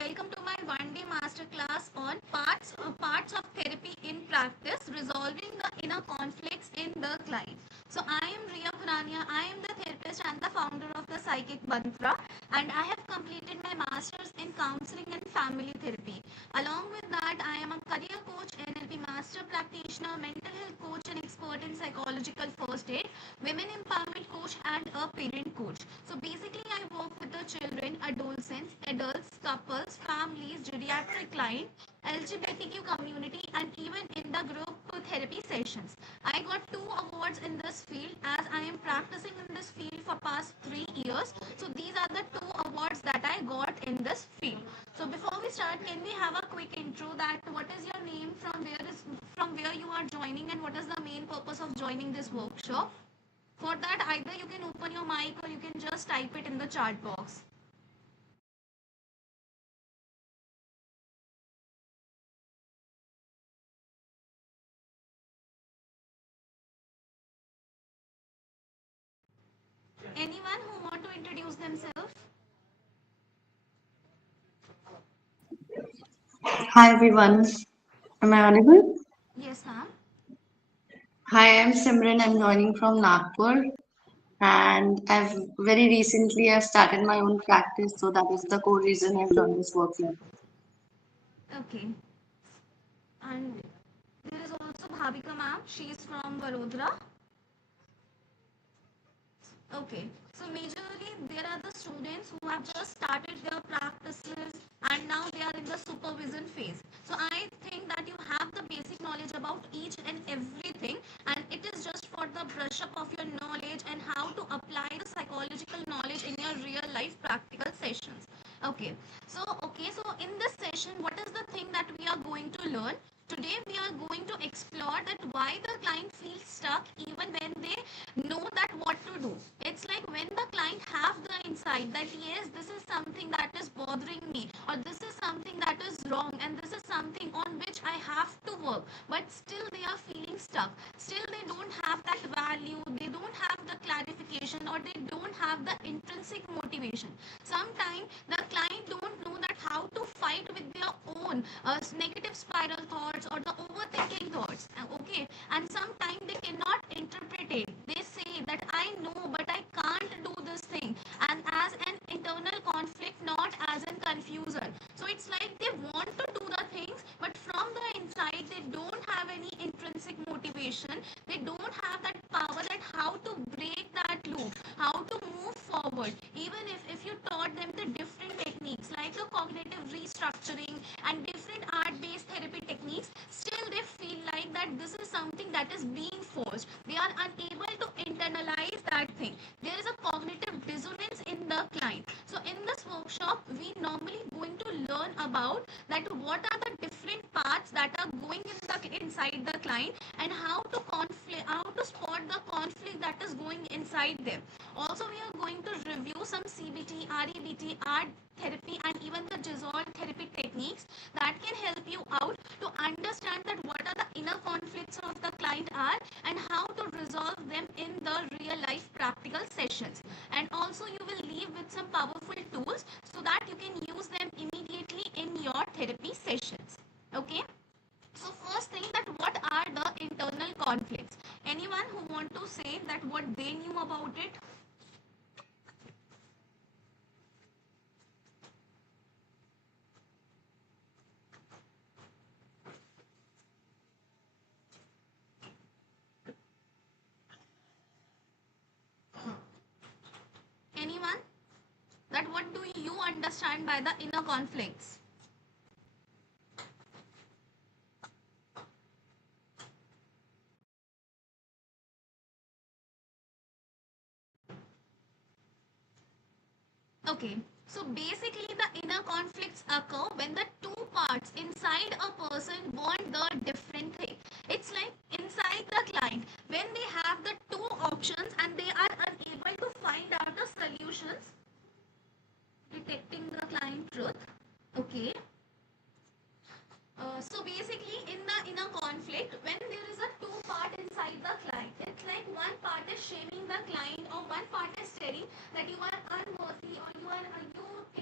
Welcome to my one-day masterclass on parts of therapy in practice, resolving the inner conflicts in the client. So I am Riya Purania. I am the therapist and the founder of the Psychicc Mantraa, and I have completed my master's in counseling and family therapy. Along with that, I am a career coach, NLP master practitioner, mental health coach, and expert in psychological first aid, women empowerment coach, and a parent coach. So basically, I work with the children, adolescents, adults, couples, families, geriatric client, LGBTQ community, and even in the group therapy sessions. I got 2 awards in this field as I am practicing in this field for past 3 years. So these are the 2 awards that I got in this field. So before we start, can we have a quick intro that what is your name, from where you are joining, and what is the main purpose of joining this workshop? For that, either you can open your mic or you can just type it in the chat box. Anyone who want to introduce themselves? Hi everyone, am I audible? Yes, ma'am. Hi, I'm Simran. I'm joining from Nagpur, and I've started my own practice, so that is the core reason I've joined this workshop. Okay. And there is also Bhavika ma'am. She is from Vadodara. Okay, so majorly there are the students who have just started their practices and now they are in the supervision phase. So I think that you have the basic knowledge about each and everything, and it is just for the brush up of your knowledge and how to apply the psychological knowledge in your real life practical sessions. Okay, so in this session, what is the thing that we are going to learn? Today we are going to explore that why the client feels stuck even when they know that what to do. It's like when the client have the insight that yes, this is something that is bothering me, or this is something that is wrong, and this is something on which I have to work, but still they are feeling stuck. Still they don't have that value, they don't have the clarification, or they don't have the intrinsic motivation. Sometimes the client don't know that how to fight with their own negative spiral thoughts or the overthinking thoughts. Okay, and sometimes they cannot interpret it. They say that I know but I can't do this thing, and as an internal conflict, not as an confusion. So it's like they want to do the things, but from the inside they don't have any intrinsic motivation. They don't have that power that how to break that loop, how to move forward. Even if you taught them the different techniques like the cognitive restructuring and different art based therapy techniques, still they feel like that this is something that is being forced. They are unable to internalize that thing. There is a cognitive dissonance in the client. So in this workshop, we normally going to learn about that what are the different parts that are going inside the client, and how to spot the conflict that is going inside them. Also, we are going to review some CBT, REBT, art therapy, and even the dissolve therapy techniques that can help you out to understand that what are the inner conflicts of the client are and how to resolve them in the real life practical sessions. And also you will leave with some powerful tools so that you can use them immediately in your therapy sessions. Okay, so first thing, that what are the internal conflicts? Anyone who want to say that what they knew about it? Anyone? That what do you understand by the inner conflicts? Okay, so basically the inner conflicts occur when the two parts inside a person want the different thing. It's like inside the client, when they have the two options and they are unable to find out the solutions, detecting the client truth. Okay, so basically, in the inner conflict, when there is a two part inside the client, it's like one part is shaming the client, or one part is telling that you are unworthy, or you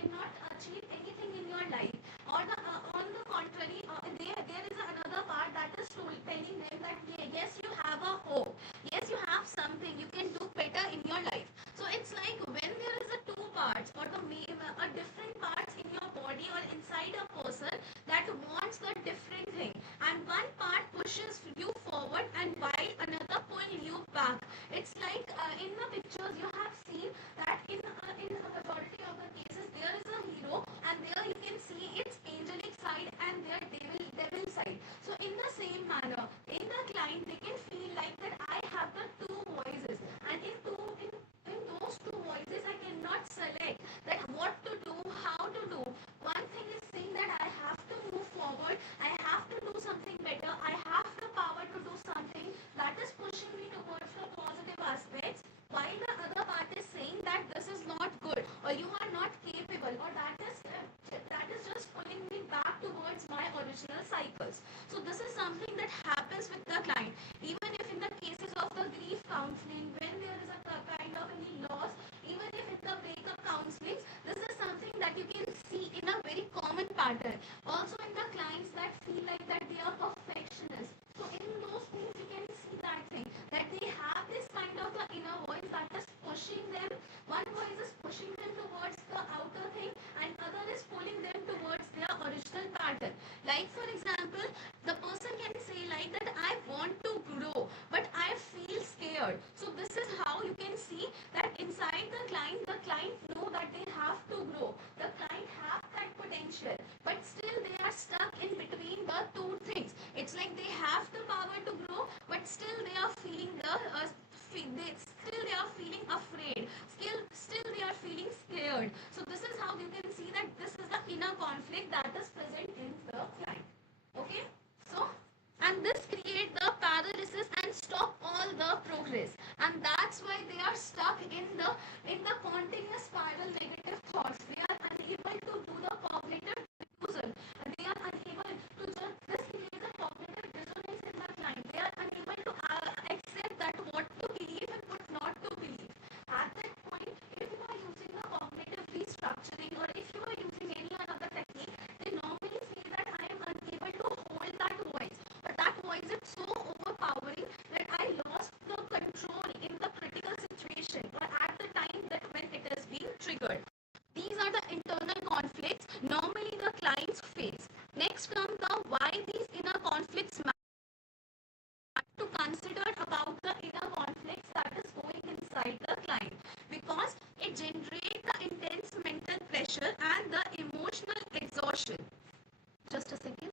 cannot achieve anything in your life. Or on the contrary, there is another part that is telling them that yes, you have a hope. Yes, you have something. You can do better in your life. So it's like when there is a two parts or a different parts in your body or inside a person that wants the different thing, and one part pushes you forward and while another pull you back. It's like in the pictures you have seen that in a majority of the cases there is a hero, and there you can see its angelic side and their devil side. So in the same manner, in the client they can feel like that I have the two voices, and in those two voices I cannot select that what to do, how to do. One thing is saying that I have to move forward, I have to do something better, I have the power to do something that is pushing me towards the positive aspects, while the other part is saying that this is not good or you are not capable, or that is just pulling me back towards my original cycles. So this is something that happens with the client. Even if in the cases of the grief counseling, when there is a kind of any loss, even if in the breakup counseling, this is something that you can see in a very common pattern. Also in the clients that feel like that they are perfectionists. So in those things you can see that thing, that they have this kind of the inner voice that is pushing them. One voice is pushing them towards the outer thing, and other is pulling them towards their original pattern. Like for example, the person can say like that I want to grow but I feel scared. So this is how you can see that inside the client know that they have to grow. The client have that potential, but still they are stuck in between the two things. It's like they have the power to grow, but still they are feeling they are feeling afraid. Still they are feeling scared. So this is how you can see that this is the inner conflict that is present in the client. Okay, so and this create the paralysis and stop all the progress, and that's why they are stuck in the continuous spiral negative thoughts. They are unable to do the cognitive refusal, and they are unable to just this creates a cognitive dissonance in the client. They are unable to accept that what to believe and what not to believe. At that point, if you are using the cognitive restructuring or if you are using any other technique, they normally feel that I am unable to hold that voice, but that voice is so overpowering that I lost the control in the critical situation or at the time that when it is being triggered. These are the internal conflicts normally the clients face. Next come the why these inner conflicts matter. To consider about the inner conflicts that is going inside the client, because it generates the intense mental pressure and the emotional exhaustion. Just a second.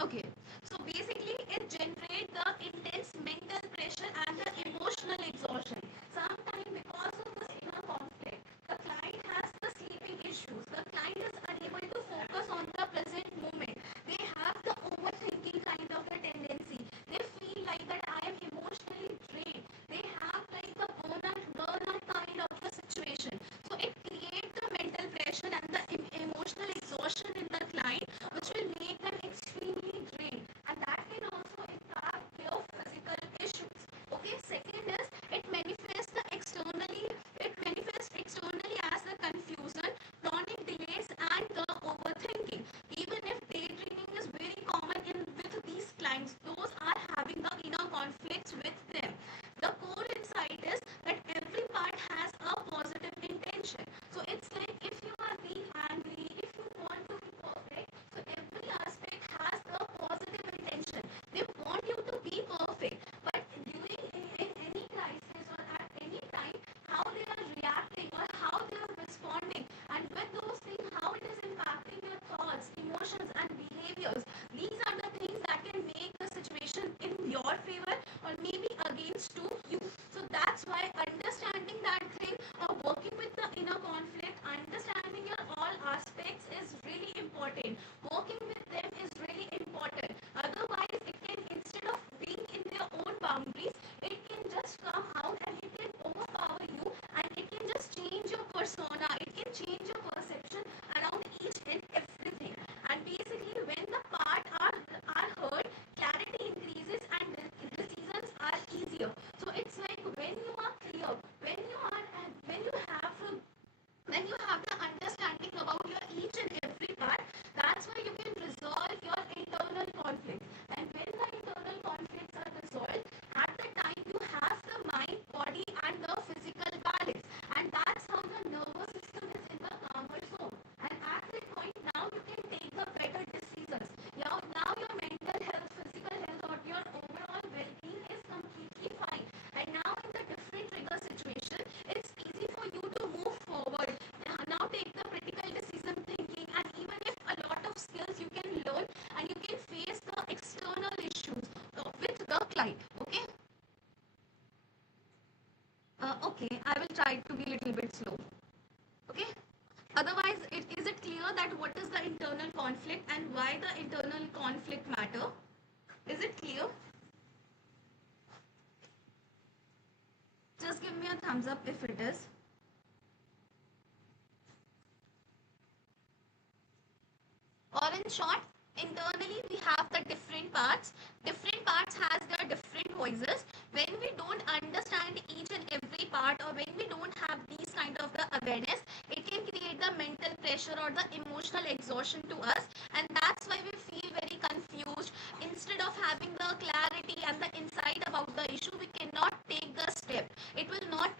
Okay, so basically it generates the intense mental pressure and the emotional exhaustion. Sometimes because of this inner conflict, the client has the sleeping issues. The client is unable to focus on the present moment. They have the overthinking kind of a tendency. They feel like that I am emotionally drained. They have like the burnout kind of a situation. So it creates the mental pressure and the emotional exhaustion in the client, which will make them extremely drained, and that can also impact their physical issues. Okay, second is it manifests intern, and you can face the external issues with the client. Okay. Okay, I will try to be a little bit slow. Okay. Otherwise, is it clear that what is the internal conflict and why the internal conflict matter? Is it clear? Just give me a thumbs up if it is. Or in short, internally we have the different parts. Different parts has their different voices. When we don't understand each and every part, or when we don't have these kind of the awareness, it can create the mental pressure or the emotional exhaustion to us, and that's why we feel very confused. Instead of having the clarity and the insight about the issue, we cannot take the step. It will not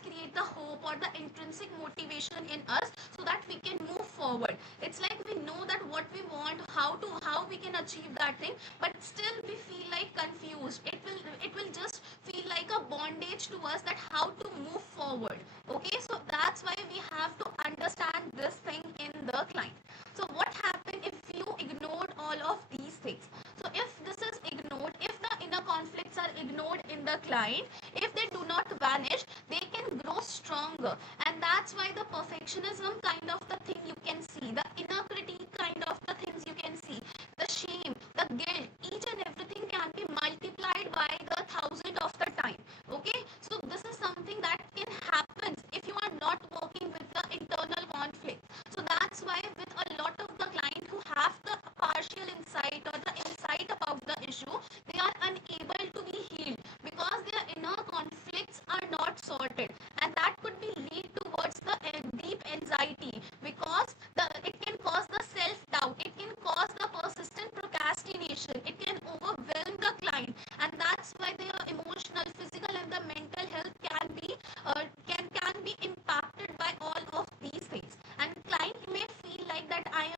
create the hope or the intrinsic motivation in us so that we can move forward. It's like we know that what we want, how we can achieve that thing, but still we feel like confused. It will just feel like a bondage to us, that how to move forward. Okay, so that's why we have to understand this thing in the client. So what happened if you ignored all of these things? So if this is ignored, if the inner conflicts are ignored in the client, if they do not vanish, they can grow stronger. And that's why the perfectionism kind of the thing you can see, the inner critique kind of the things you can see, the shame, the guilt, each and everything can be multiplied by the thousand of the time. Okay, so this is something that can happen if you are not working with the internal conflict. So that's why with a lot of the client who have the partial insight or the insight about the issue, they are unable to be healed because their inner conflicts are not sorted, and that could be lead towards the deep anxiety, because it can cause the self doubt, it can cause the persistent procrastination, it can overwhelm the client, and that's why their emotional, physical, and the mental health can be impacted by all of these things. And client may feel like that I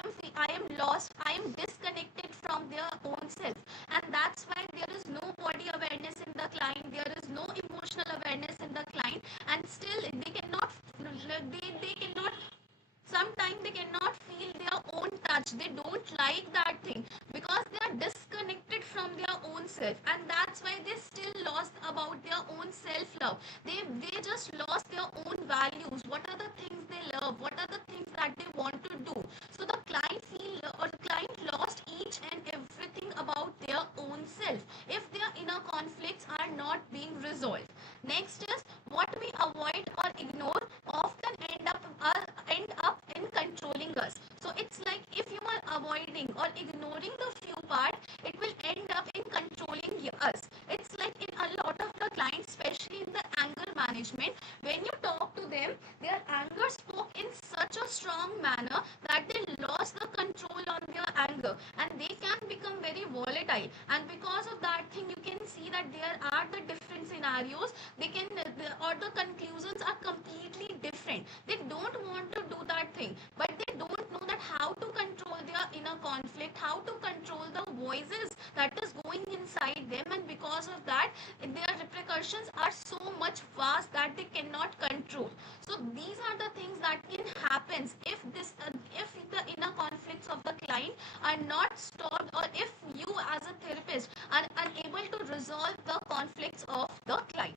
am lost, I am disconnected from their own self, and that's why there is no body awareness in the client, there is no emotional awareness in the client, and still they cannot sometimes they cannot feel their own touch. They don't like that thing because they are disconnected from their own self, and that's why they still lost about their own self love. They just lost their own values. What are the things they love, what are the things that they want to do? So the client lost each and everything about their own self if their inner conflicts are not being resolved. Next is what we avoid or ignore often end up in controlling us. So it's like if you are avoiding or ignoring the few part, it will end up in controlling us. It's like in a lot of the clients, especially in the anger management, when you talk to them, their anger spoke in such a strong manner that they lost the control on their anger, and they can become very volatile. And because of that thing, you can see that there are the different scenarios. Or the conclusions are completely different. They don't want to do that thing, but they don't know that how to control their inner conflict, how to control the voices that is going inside them, and because of that, their repercussions are so much vast that they cannot control. So these are the things that can happen if the inner conflicts of the client are not stopped, or if you as a therapist are unable to resolve the conflicts of the client.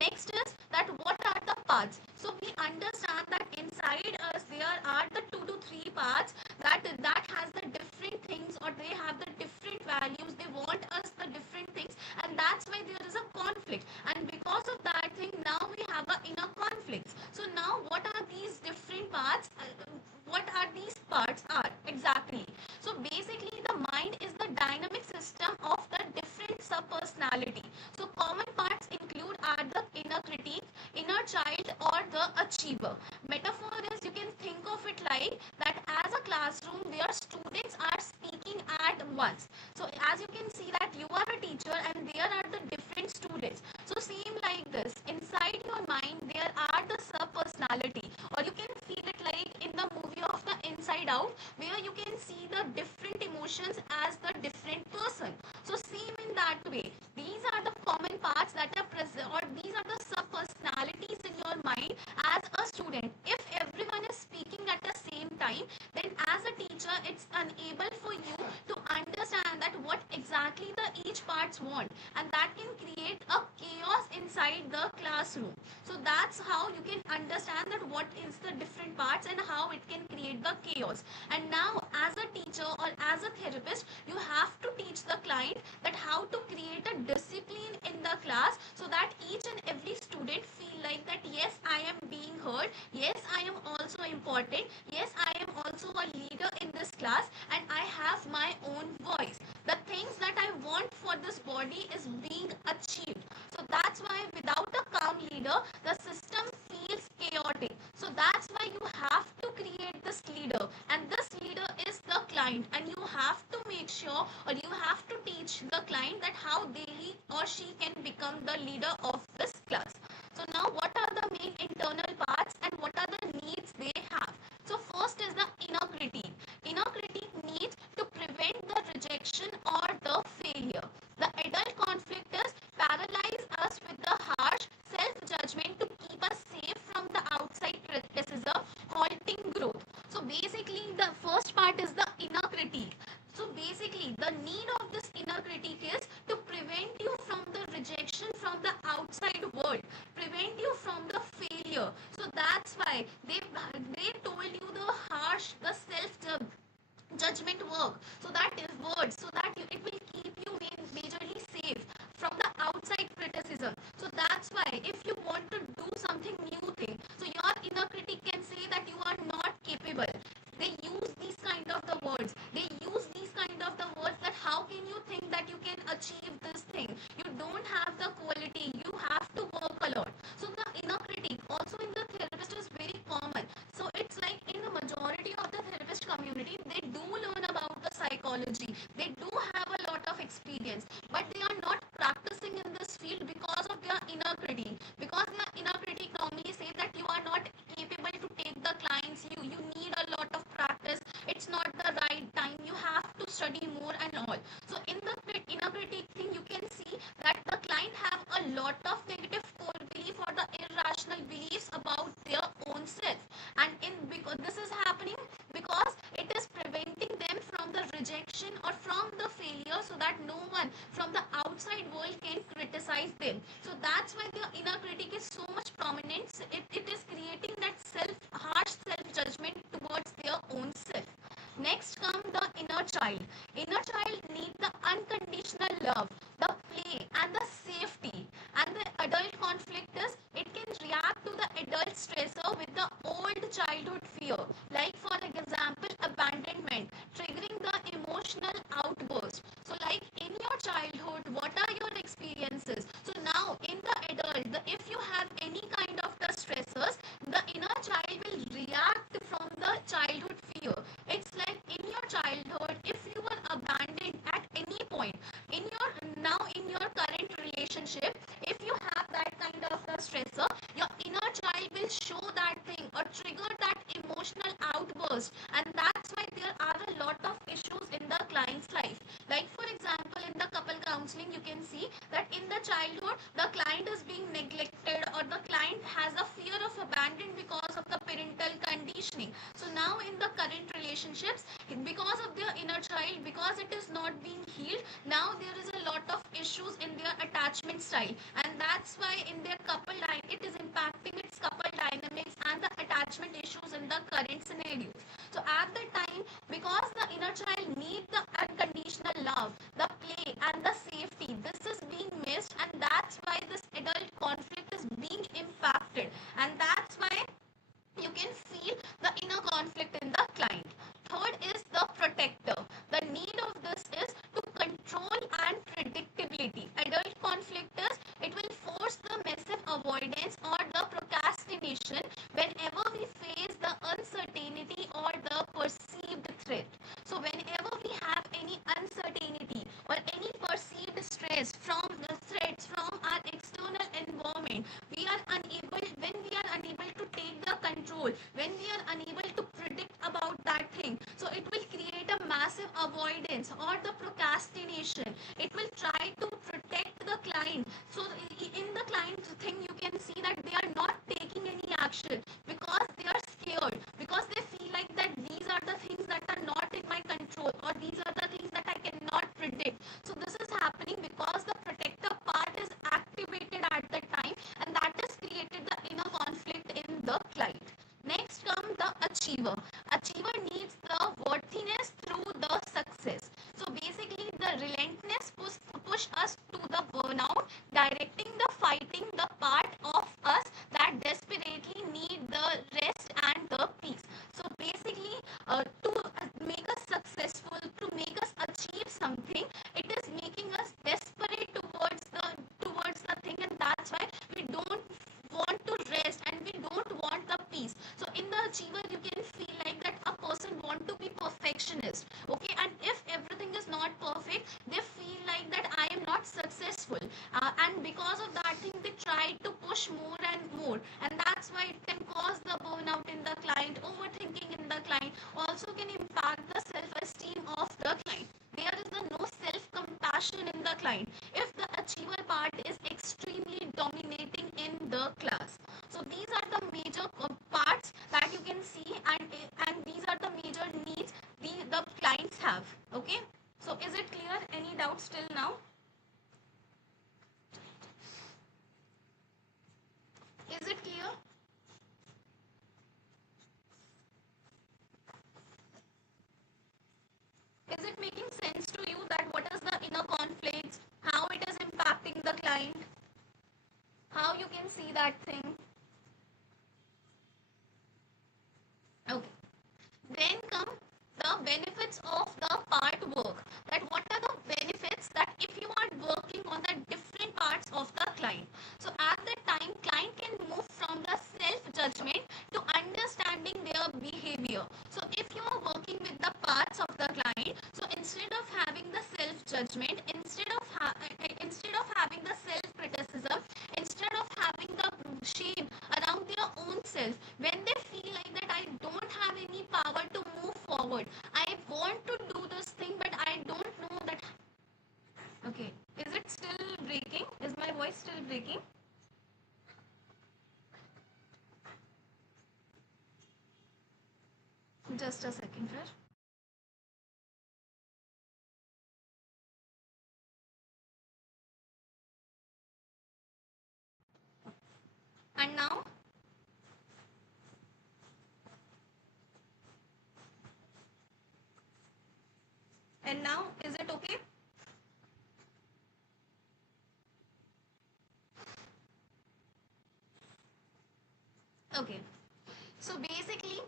Next is that what are the parts? So we understand that inside us there are the 2 to 3 parts that has the different things, or they have the different values. They want us the different things, and that's why there is a conflict. And because of that thing, now we have a inner conflicts. So now what are these different parts? What are these parts are exactly? So basically the mind is the dynamic system of the different sub-personality. So common parts include are the inner critique, inner child, or the achiever. Metaphor is, you can think of it like that as a classroom where students are speaking at once. So as you can see that you are a teacher and there are the different students. So same like this, inside your mind there are the sub-personality, or you can feel it like in the movie of the Inside Out, where you can see the different emotions as the different person. So same in that way, these are the common parts that are present, or these are the sub personalities in your mind as a student. If everyone is speaking at the same time, then as a teacher it's unable for you to understand that what exactly the each parts want, and that can create a chaos inside the classroom. So that's how you can understand that what is the different parts and how it can create the chaos. And now as a teacher or as a therapist, you have to teach the client that how to create a discipline in the class, so that each and every student feel like that yes, I am being heard, yes, I am also important, yes, I am also a leader in this class, and I have my own voice. The things that I want for this body is being achieved. So that's why without a calm leader, the system feels chaotic. So that's why you have to create this leader, and this leader is the client, and you have to make sure, or you have to teach the client that how he or she can become the leader of this class. So now what are the main internal parts and what are the needs they have? So first is the inner critique. Inner critique needs to prevent the rejection or the failure. The adult conflictors paralyze us with the harsh self-judgment to keep us safe from the outside criticism, halting growth. So basically the first part is the inner critique. So basically the need of this inner critique is to prevent you from the rejection from the outside world, prevent you from the failure. So that's why they told you the harsh, the self judgment work, so that is words, so that it will keep you majorly safe from the outside criticism. So that's why if you want to do something new thing, so your inner critic can say that you are not capable. They use these kind of the words, they use these kind of the words that how can you think that you can achieve this thing, you don't have the quality, you have to work a lot. So the inner critic also in the therapist is very common. So it's like in the majority of the therapist community, they do learn about the psychology, they do have a lot of experience, but they are not practicing in this field because of their inner critic. Because their inner critic normally say that you are not capable to take the clients, you need a lot of practice, it's not the right time, you have to study more and all. So in the inner critic thing, you can see that the client have a lot of negative core belief or the irrational beliefs about their own self, and in because this is happening because it is preventing them from the rejection or from the failure, so that no one from the outside world can criticize them. So that's why the inner critic is so much prominent. It is creating that harsh self judgment towards their own self. Next come the inner child. Inner child need the unconditional love, the play and the safety. And the adult conflict is it can react to the adult stressor with the old childhood fear. Like for example, abandonment, triggering the emotional outburst. So like in your childhood, what are your experiences? So now in the adult, if you have any kind of the stressors, the inner child will react from the childhood fear. It's like in your childhood, if you were abandoned at any point, in your current relationship, if you have that kind of a stressor, your inner child will show that thing or trigger that emotional outburst, and that's why there are a lot of issues in the client's life. Like for example, in the couple counseling, you can see that in the childhood, the client is being neglected or the client has a fear of abandon because of the parental conditioning. So now in the current relationships, because of their inner child, because it is not being healed, now there is a lot of issues in their attachment style, and that's why in their couple line it is impacting its couple dynamics and the attachment issues in the current scenarios. So at the time, because the inner child need the unconditional love, the play and the safety, this is being missed, and that's why this adult conflict is being impacted, and that's why you can feel the inner conflict in the client. Third is the protector. The need of this is to control and predictability. Adult conflict is it will force the massive avoidance or the procrastination whenever we face the uncertainty or the perceived threat. So whenever we have any uncertainty or any perceived stress from the threats from our external environment, when we are unable to take the control, when we are unable to predict about that thing, so it will create a massive avoidance or the procrastination. It will try to protect the client. So in the client thing, you can see that they are not taking any action because they are scared, because they feel like that these are the things achiever. Achiever needs the worthiness through the success. So basically the relentless push us to the burnout, directing the fighting the part of us that desperately need the rest and the peace. So basically to make us successful, to make us achieve something, it is making us desperate towards the thing, and that's why we don't want to rest and we don't want the peace. So in the achiever you can feel like that a person want to be perfectionist, okay, and if everything is not perfect they feel like that I am not successful, and because of that thing they try to push more and more, and that's why it can cause the burnout in the client. Overthinking in the client also can impact the self-esteem of the client. There is the no self-compassion in the client if the achiever part is extremely dominating in the class. So these are the major parts that you can see, and these are the major needs the clients have. Okay, so is it clear? Any doubts till now? Is it clear? Is it making sense to you that what is the inner conflicts, how it is impacting the client, how you can see that thing? Okay. Then come the benefits of the part work. That what are the benefits that if you are working on the different parts of the client. So at that time, client can move from the self-judgment to understanding their behavior. So if you are working with the parts of the client, so instead of having the self-judgment, instead of having the self-criticism, instead of having the shame around their own self, when they feel like that I don't have any power to move forward, I want to do this thing but I don't know that. Okay, is it still breaking? Is my voice still breaking? Just a second, sir. And now? And now is it okay? Okay. So basically,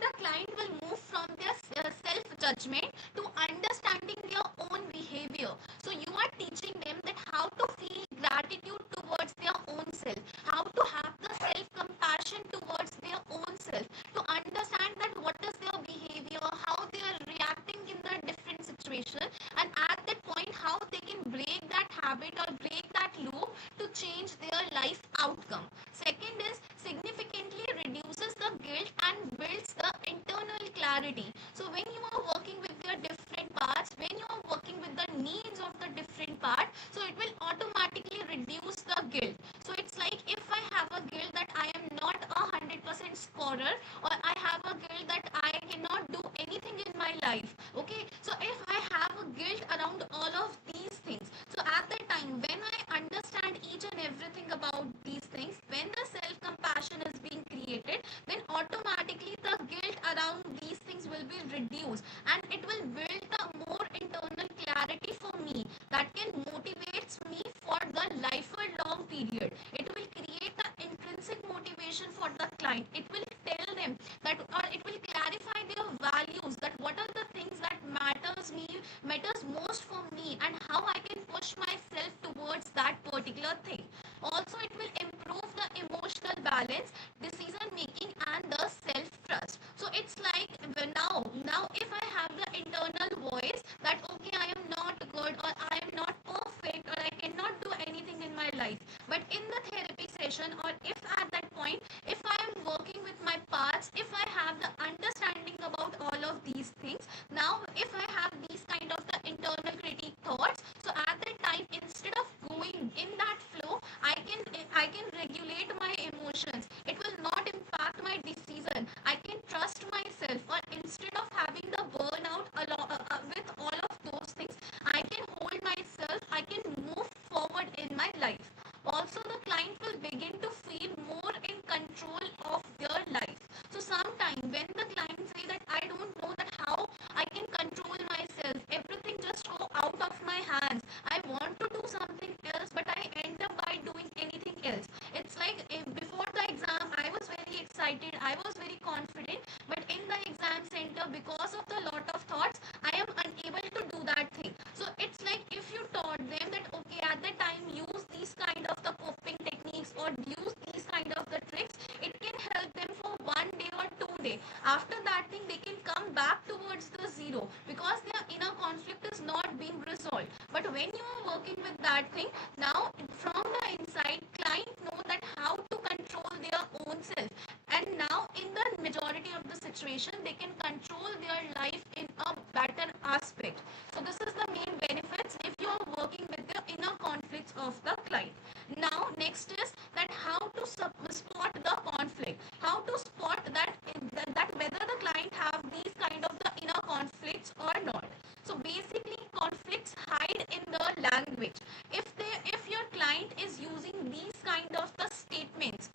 the client will move from their self judgment to understanding their own behavior. So you are teaching them that how to feel gratitude towards their own self, how to have the self compassion towards their own self, to understand that what is their behavior, how they are reacting in the different situation, and at that point how they can break that habit or break that loop to change their life outcome. Second is significantly reduces the guilt and builds the internal clarity. So when you are working with your different parts, when you are working with the needs of the different part, so it will automatically reduce the guilt. So it's like if I have a guilt that I am not 100% scorer, or I have a guilt that I cannot do anything in my life. Okay, so if I have a guilt around all of these things, so at that time when I understand each and everything about these things, when the self compassion is being created, then automatically the guilt around these things will excited, I was very confident, but in the exam center, because of the lot of thoughts, I am unable to do that thing. So it's like if you taught them that okay, at the time use these kind of the coping techniques or use these kind of the tricks, it can help them for 1 day or 2 day. After that thing, they can come back towards the zero because their inner conflict is not being resolved. But when you are working with that thing, now from the inside, client know that how to control their own self, and now in the majority of the situation, they can control their life in a better aspect. So this is the main benefits if you are working with the inner conflicts of the client. Now next is that how to spot the conflict, how to spot that whether the client have these kind of the inner conflicts or not. So basically conflicts hide in the language. If your client is using these kind of the statements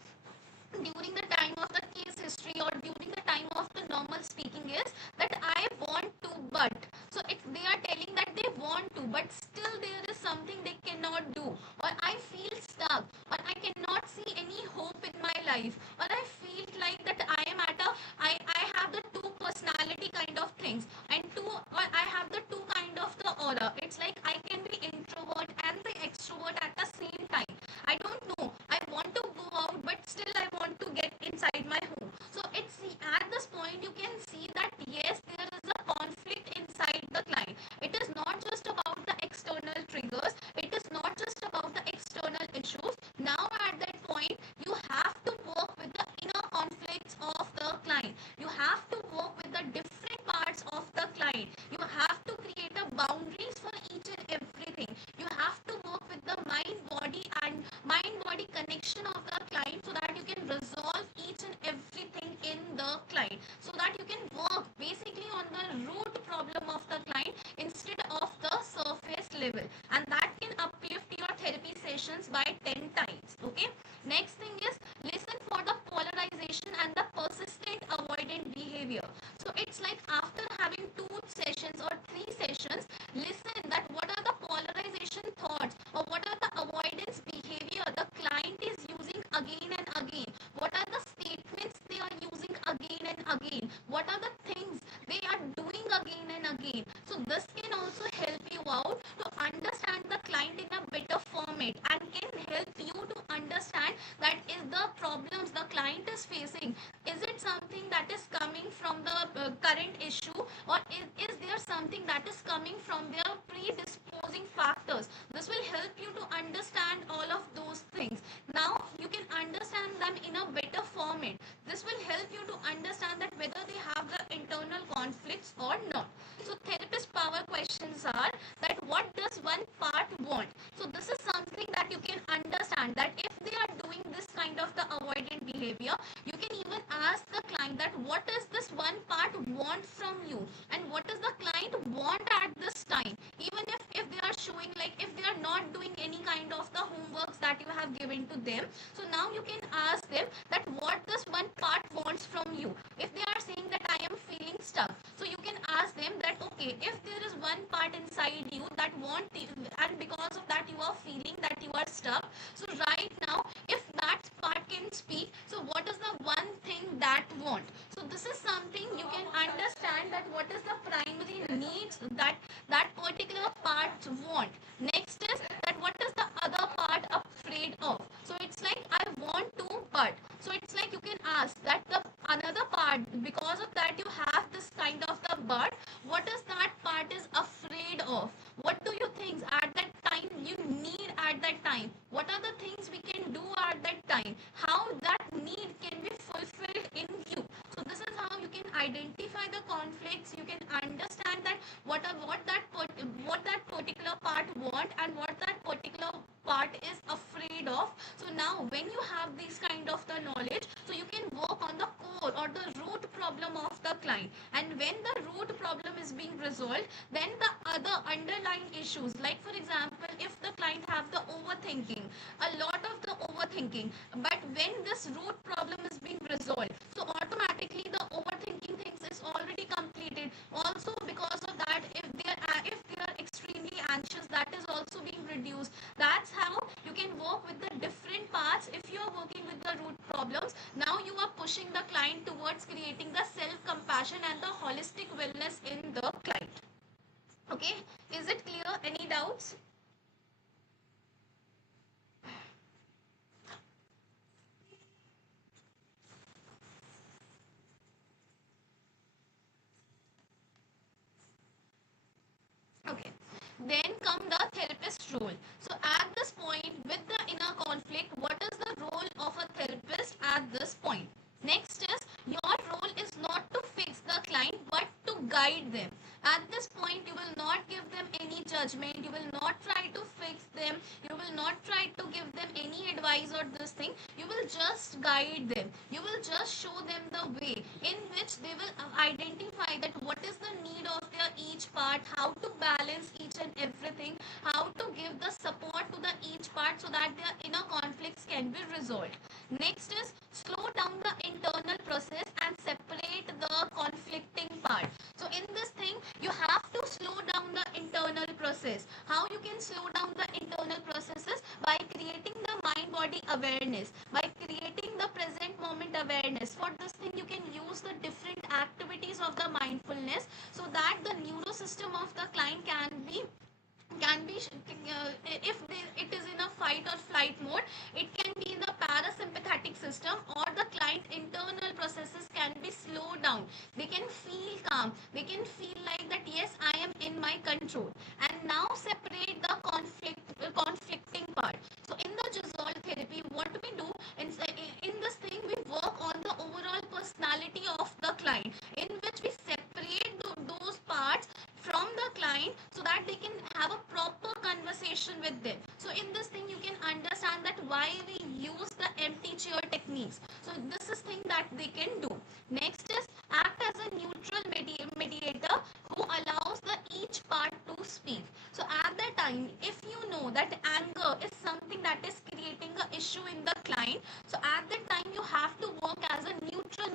during the time of the case history or during the time of the normal speaking, is that I want to, but so if they are telling that they want to, but still there is something they cannot do, or I feel stuck, or I cannot see any hope in my life, or I feel like that I am at a I have the two personality kind of things, and two, or I have the two kind of the aura. It's like I can be introvert and the extrovert at the same time. I don't know, I want to go out, but still I want to get inside my home. So it's at this point you can see that yes, there is a conflict inside the client. It is not just about the external triggers, it is not just about the external issues. Now at that point, you have to work with the inner conflicts of the client. You have to work with the different parts of the client. You have to create a boundaries for each and everything. You have to work with the mind body connection of the client, so that you can resolve each and everything in the client, so that you can work basically on the root problem of the client instead of the surface level, and that can uplift your therapy sessions by 10 times. Okay, next thing is listen for the polarization and the persistent avoidant behavior. So it's like after having 2 sessions or 3 sessions, listen that what are the polarization thoughts or what are the avoidance behavior the client is using again and again. What are the statements they are using again and again? What are the things they are doing again and again? So this can also help you out to understand the client in a better format, and can help you to understand that is the problems the client is facing, is it something that is coming from the current issue, or is there something that is coming from their predisposing factors. This will help you to understand all of those things. Now you can understand them in a better format. This will help you to understand that whether they have the internal conflicts or not. So therapist power questions are that what does one part want? So this is something that you can understand, that if they are doing this kind of the avoidant behavior, you can even ask the client that what does this one part want from you, and what does the client want at this time. Even if they are showing, like if they are not doing any kind of the homeworks that you have given to them, so now you can ask them that what this one part wants from you. If they are saying that I am feeling stuck, so you can ask them that okay, if there is one part inside you that want and because of that you are feeling that you are stuck, so right now if that part can speak, so what is the one thing that want? So this is something you can understand, that what is the primary needs that that particular part want. Next is that what is the other part afraid of. So it's like I want to, but so it's like you can ask that the another part, because of that you have this kind of the but, what is that part is afraid of? What do you think at that time you need at that time? What are the things we can do at that time? How that need can be fulfilled in you? So this is how you can identify the conflicts. You can understand that what that particular part want and what that particular part is afraid of. So now when you have this kind of the knowledge, so you can work on the core or the root problem of the client, and when the root problem is being resolved, then the other underlying issues, like for example if the client have the overthinking, a lot of the overthinking, but when this root problem is being resolved, so automatically the overthinking things is already completed. Also because of that, if they are extremely anxious, that is also being reduced. That's how you can work with the different parts. If you are working with the root problems, now you are pushing the the self-compassion and the holistic wellness in the client. Okay, is it clear? Any doubts? Okay. Then come the therapist role. So at this point, with the inner conflict, what is the role of a therapist at this point? Next is, your role is not to fix the client but to guide them. At this point, you will not give them any judgment, you will not try to fix them, you will not try to give them any advice or this thing. You will just guide them, you will just show them the way in which they will identify that what is the need of their each part, how to balance each and everything, how to give the support to the each part so that their inner conflicts can be resolved. Next is, slow down the internal process and separate the conflicting part. So in this thing, you have to slow down the internal process. How you can slow down the internal processes? By creating the mind body awareness, by creating the present moment awareness. For this thing, you can use the different activities of the mindfulness so that the neurosystem of the client can be if it is in a fight or flight mode, it can be in the parasympathetic system, or the client internal processes can be slowed down. They can feel calm, they can feel like that yes, I am in my control. And now separate the conflicting part. So in the Giselle therapy, what we do in this thing, we work on the overall personality of the client, in which we separate those parts from the client so that they can have a proper conversation with them. So in this thing, you can understand that why we use the empty chair techniques. So this is thing that they can do. Next is, act as a neutral mediator who allows the each part to speak. So at that time, if you know that anger is something that is creating an issue in the client, so at that time you have to work as a neutral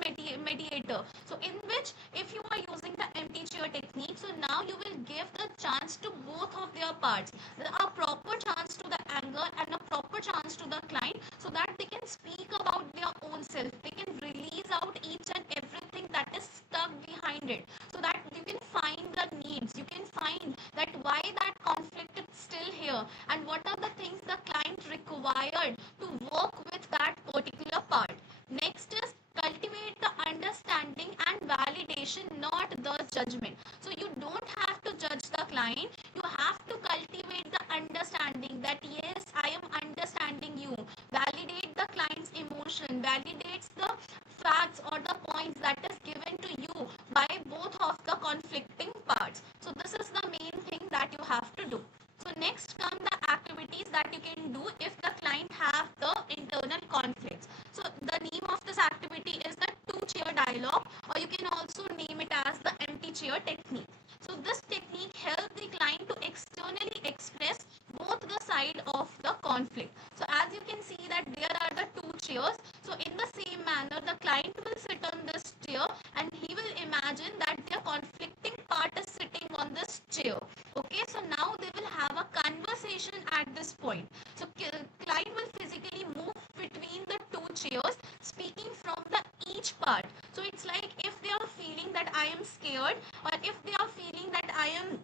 mediator. So in which, if you are using the empty chair technique, so now you will give the chance to both of their parts, a proper chance to the anger and a proper chance to the client, so that they can speak about their own self, they can release out each and everything that is stuck behind it, so that you can find the needs, you can find that why that conflict is still here and what are the things the client required to work with that particular part. Next is, cultivate the understanding and validation, not the judgment. So you don't have to judge the client, you have to cultivate the understanding that yes, I am understanding you. Validate the client's emotion, validates the facts or the points that is given to you by both of the conflicting parts. So this is the main thing that you have to do. So next come the activities that you can do if the client have the internal conflicts. So the name of this activity is the two-chair dialogue, or you can also name it as the empty chair technique. So this technique helps the client to externally express both the side of the conflict. So as you can see that there are the two chairs. So in the same manner, the client will sit on this chair and he will imagine that their conflicting part is sitting on this chair. Okay, so now they will have a conversation at this point. So client will physically move between the two chairs, speaking from the each part. So it's like if they are feeling that I am scared, or if they are feeling that I am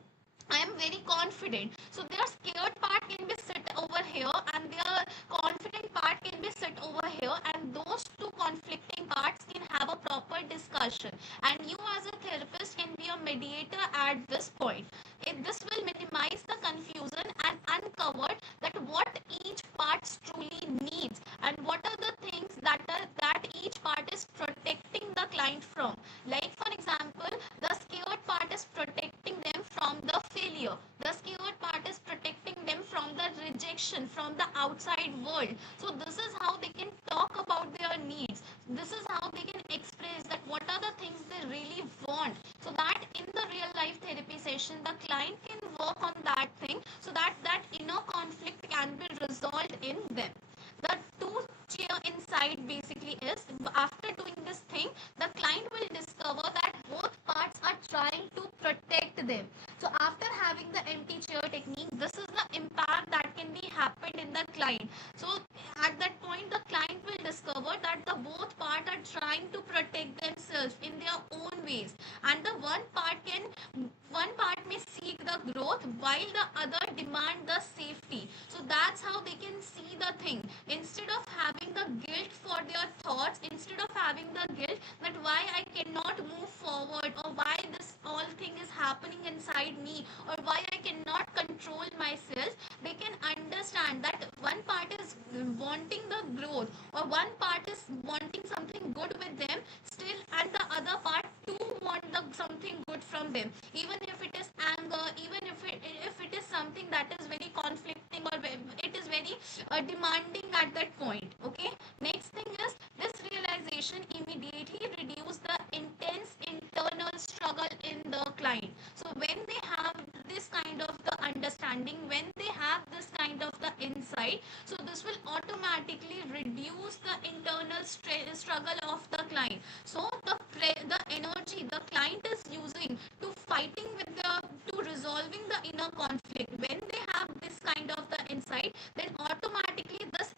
very confident, so their scared part can be set over here and their confident part can be set over here, and those two conflicting parts can have a proper discussion, and you as a therapist can be a mediator at this point. This will minimize the confusion and uncover that what each part truly needs and what are the things that each part is protecting the client from. Like for example, the scared part is protecting them from the failure, the scared part is protecting them from the rejection from the outside world. So this is how they can talk about their needs, this is how they can express that what are the things they really want, so that in the real life therapy session the client can work on that thing, so that that inner conflict can be resolved in them. The two chair insight basically is, after doing this thing, the client will discover that both parts are trying to protect them. So after having the empty chair technique, this is the impact that can be happened in the client. So at that point, the client will discover that the both part are trying to protect themselves in their ways, and the one part may seek the growth while the other demand the safety. So that's how they can see the thing. Instead of having the guilt for their thoughts, instead of having the guilt that why I cannot move forward, or why this all thing is happening inside me, or why I cannot control myself, they can understand that one part is wanting the growth, or one part is wanting something good with them still, and the other part too want something good from them, even if it is anger, even if it is something that is very conflicting, or it is very demanding at that point. Okay, next thing is this realization immediately reduce the intense internal struggle in the client. So when they have this kind of the understanding, when they have this kind of the insight, so this will automatically reduce the internal struggle of the client. So the energy the client is using to fighting with the to resolving the inner conflict, when they have this kind of the insight, then automatically this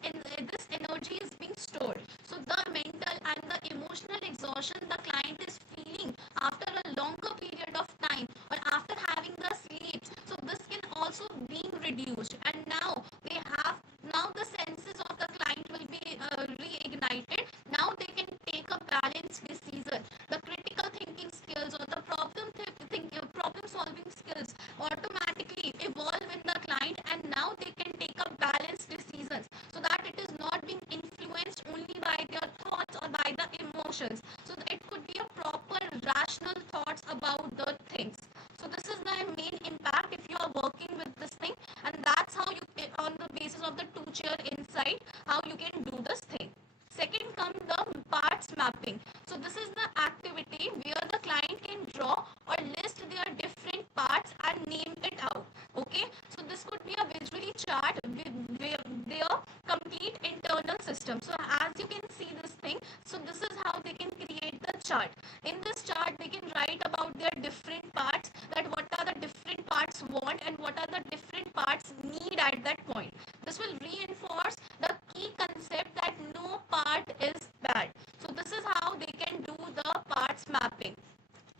energy is being stored. So the mental and the emotional exhaustion the client is feeling after a longer period of time, or after having the sleep, so this can also being reduced, and now the senses of the client will be reignited. Now they can take a balanced decision. The critical thinking skills, or the problem solving skills automatically evolve in the client, and now they can take a balanced decisions, so that it is not being influenced only by their thoughts or by the emotions. So it could be a proper rational thoughts about the things. So this is the main impact if you are working with this thing, and that's how you, on the basis of the two-chair insight, how you can do this thing. Second come the parts mapping. So this is the activity where the client can draw or list their different parts and name it out. Okay, so this could be a visually chart with their complete internal system. So as you can see this thing, so this is how they can create the chart. In this chart they can write about their different parts, that what are the different parts want and what are the different parts need at that point. This will reinforce the key concept that no part is bad. So this is how they can do the parts mapping.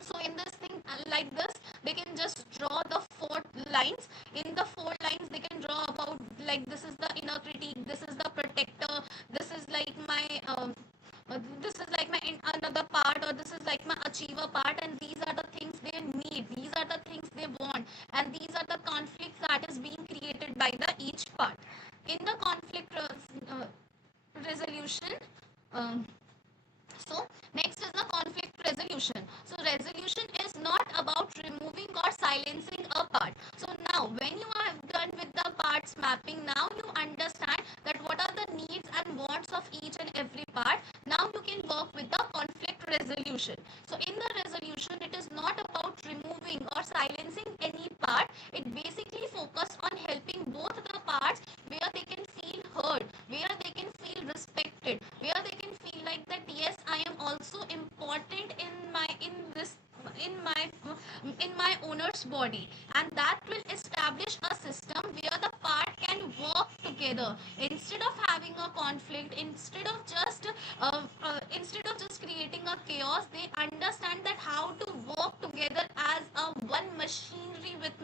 So in this thing like this, they can just draw the 4 lines. In the 4 lines they can draw about, like, this is the inner critique, this is the protector, this is like my this is like my another part, or this is like my achiever part, and these are the things they need, these are the things they want, and these are the conflicts that is being created by the each part. In the conflict resolution, um, so next is the conflict resolution. So resolution is not about removing or silencing a part. So now when you are done with the parts mapping, now you understand that what are the needs and wants of each and every part. Now you can work with the conflict resolution. So in the resolution, it is not about removing or silencing any part. It basically focuses on helping both the parts where they can feel heard, where they can feel respected, where they can feel like that yes, I am also important in my owner's body, and that will establish a system where the part can work together instead of having a conflict, instead of just creating a chaos. They understand that how to work together as a one machinery with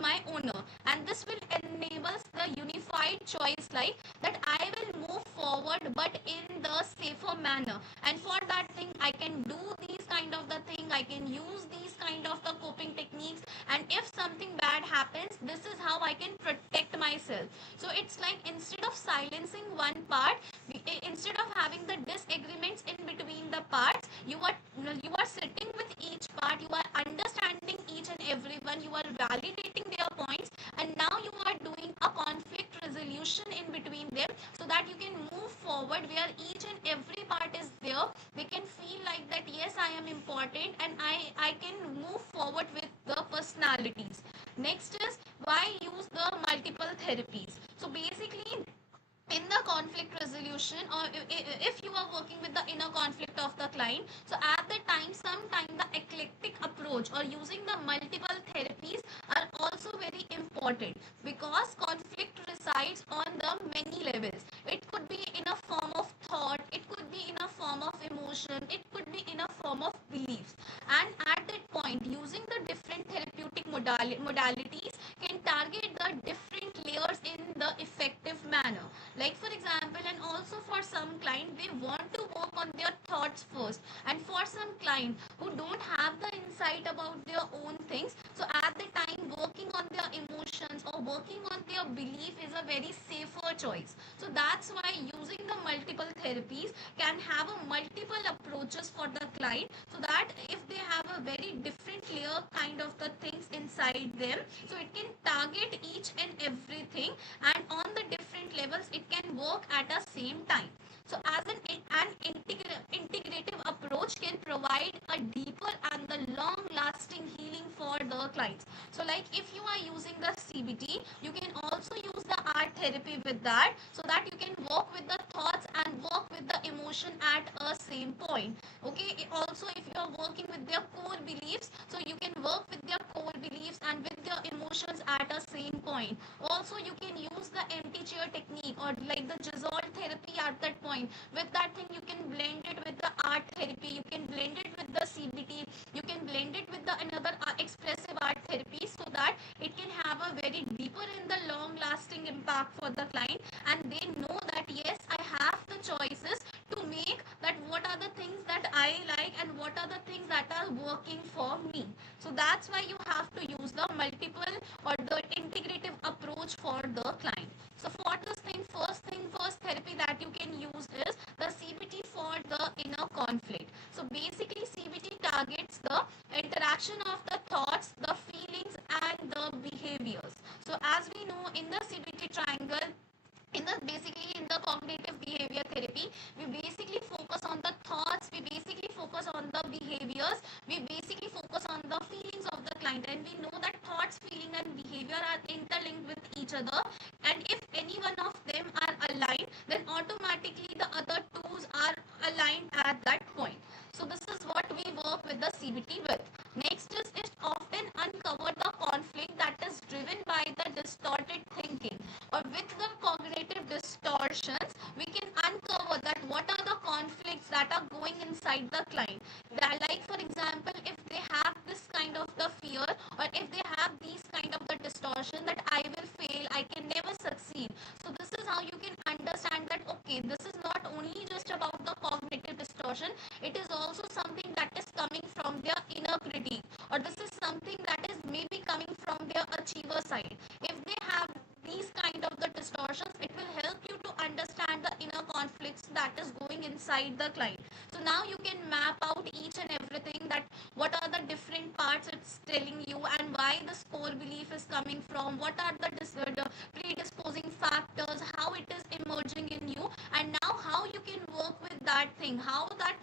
my owner, and this will enable the unified choice, like that I will move forward but in the safer manner, and for that thing I can do these kind of the thing, I can use these kind of the coping techniques, and if something bad happens, this is how I can protect myself. So it's like instead of silencing one part, instead of having the disagreements in between the parts, you are sitting with each part, you are understanding each and every one, you are validating their points, and now you are doing a conflict resolution in between them, so that you can move forward where each and every part is there. They can feel like that yes, I am important, and I can move forward with the personalities. Next is why use the multiple therapies. So basically, in the conflict resolution, or if you are working with the inner conflict of the client, so at the time, sometime the eclectic approach or using the multiple therapies are also very important, because conflict resides on the many levels. It could be in a form of thought, it could be in a form of emotion, it could be in a form of belief. beliefs. And at that point, using the different therapeutic modalities can target the different layers in the effective manner. Like for example, and also for some client, they want to work on their thoughts first, and for some client who don't have the insight about their own things, so at the time working on their emotions or working on their belief is a very safer choice. So that's why using the multiple therapies can have a multiple approaches for the client, so that if they have a very different layer kind of the things inside them, so it can target each and everything, and on the different levels it can work at the same time. So as an integrative approach can provide a deeper and the long lasting healing for the clients. So like if you are using the CBT, you can also use the art therapy with that, so that you can work with the thoughts and work with the emotion at a same point. Okay, also if you are working with their core beliefs, so you can work with their core beliefs and with their emotions at a same point. Also you can use the empty chair technique or like the dissolve therapy at that point. With that thing you can blend it with the art therapy, you can blend it with the CBT, you can blend it with the another expressive art therapy, so that it can have a very deeper in the long lasting impact for the client, and they know that yes, I have the choices to make, that what are the things that I like and what are the things that are working for me. So that's why you have to use the multiple or the integrative approach for the client. So for this thing first therapy that you can use is the CBT for the inner conflict. So basically CBT targets the interaction of the thoughts, the feelings and the behaviors. So as we know in the CBT triangle, basically in the cognitive behavior therapy, we basically focus on the thoughts, we basically focus on the behaviors, we basically focus on the feelings of the client, and we know that thoughts, feeling and behavior are interlinked with each other, and if any one of them are aligned, then automatically the other twos are aligned at that point. So this is what we work with the CBT with. Next is it often uncover the conflict that is driven by the distorted thinking, or with the cognitive distortions we can uncover that what are the conflicts that are going inside the client. That, like for example, if they have this kind of the fear, or if they have these kind of the distortion that I will fail, I can never succeed. So this is how you can understand that okay, this is not only just about the cognitive distortion, it is also something that is coming from their inner critique, or this is something that is maybe coming from their achiever side. If they have these kind of the distortions, it will help you to understand the inner conflicts that is going inside the client. So now you can map out each and everything, that what are the different parts it's telling you, and why this core belief is coming from, what are the predisposing factors, how it is emerging in you, and now how you can work with that thing, how that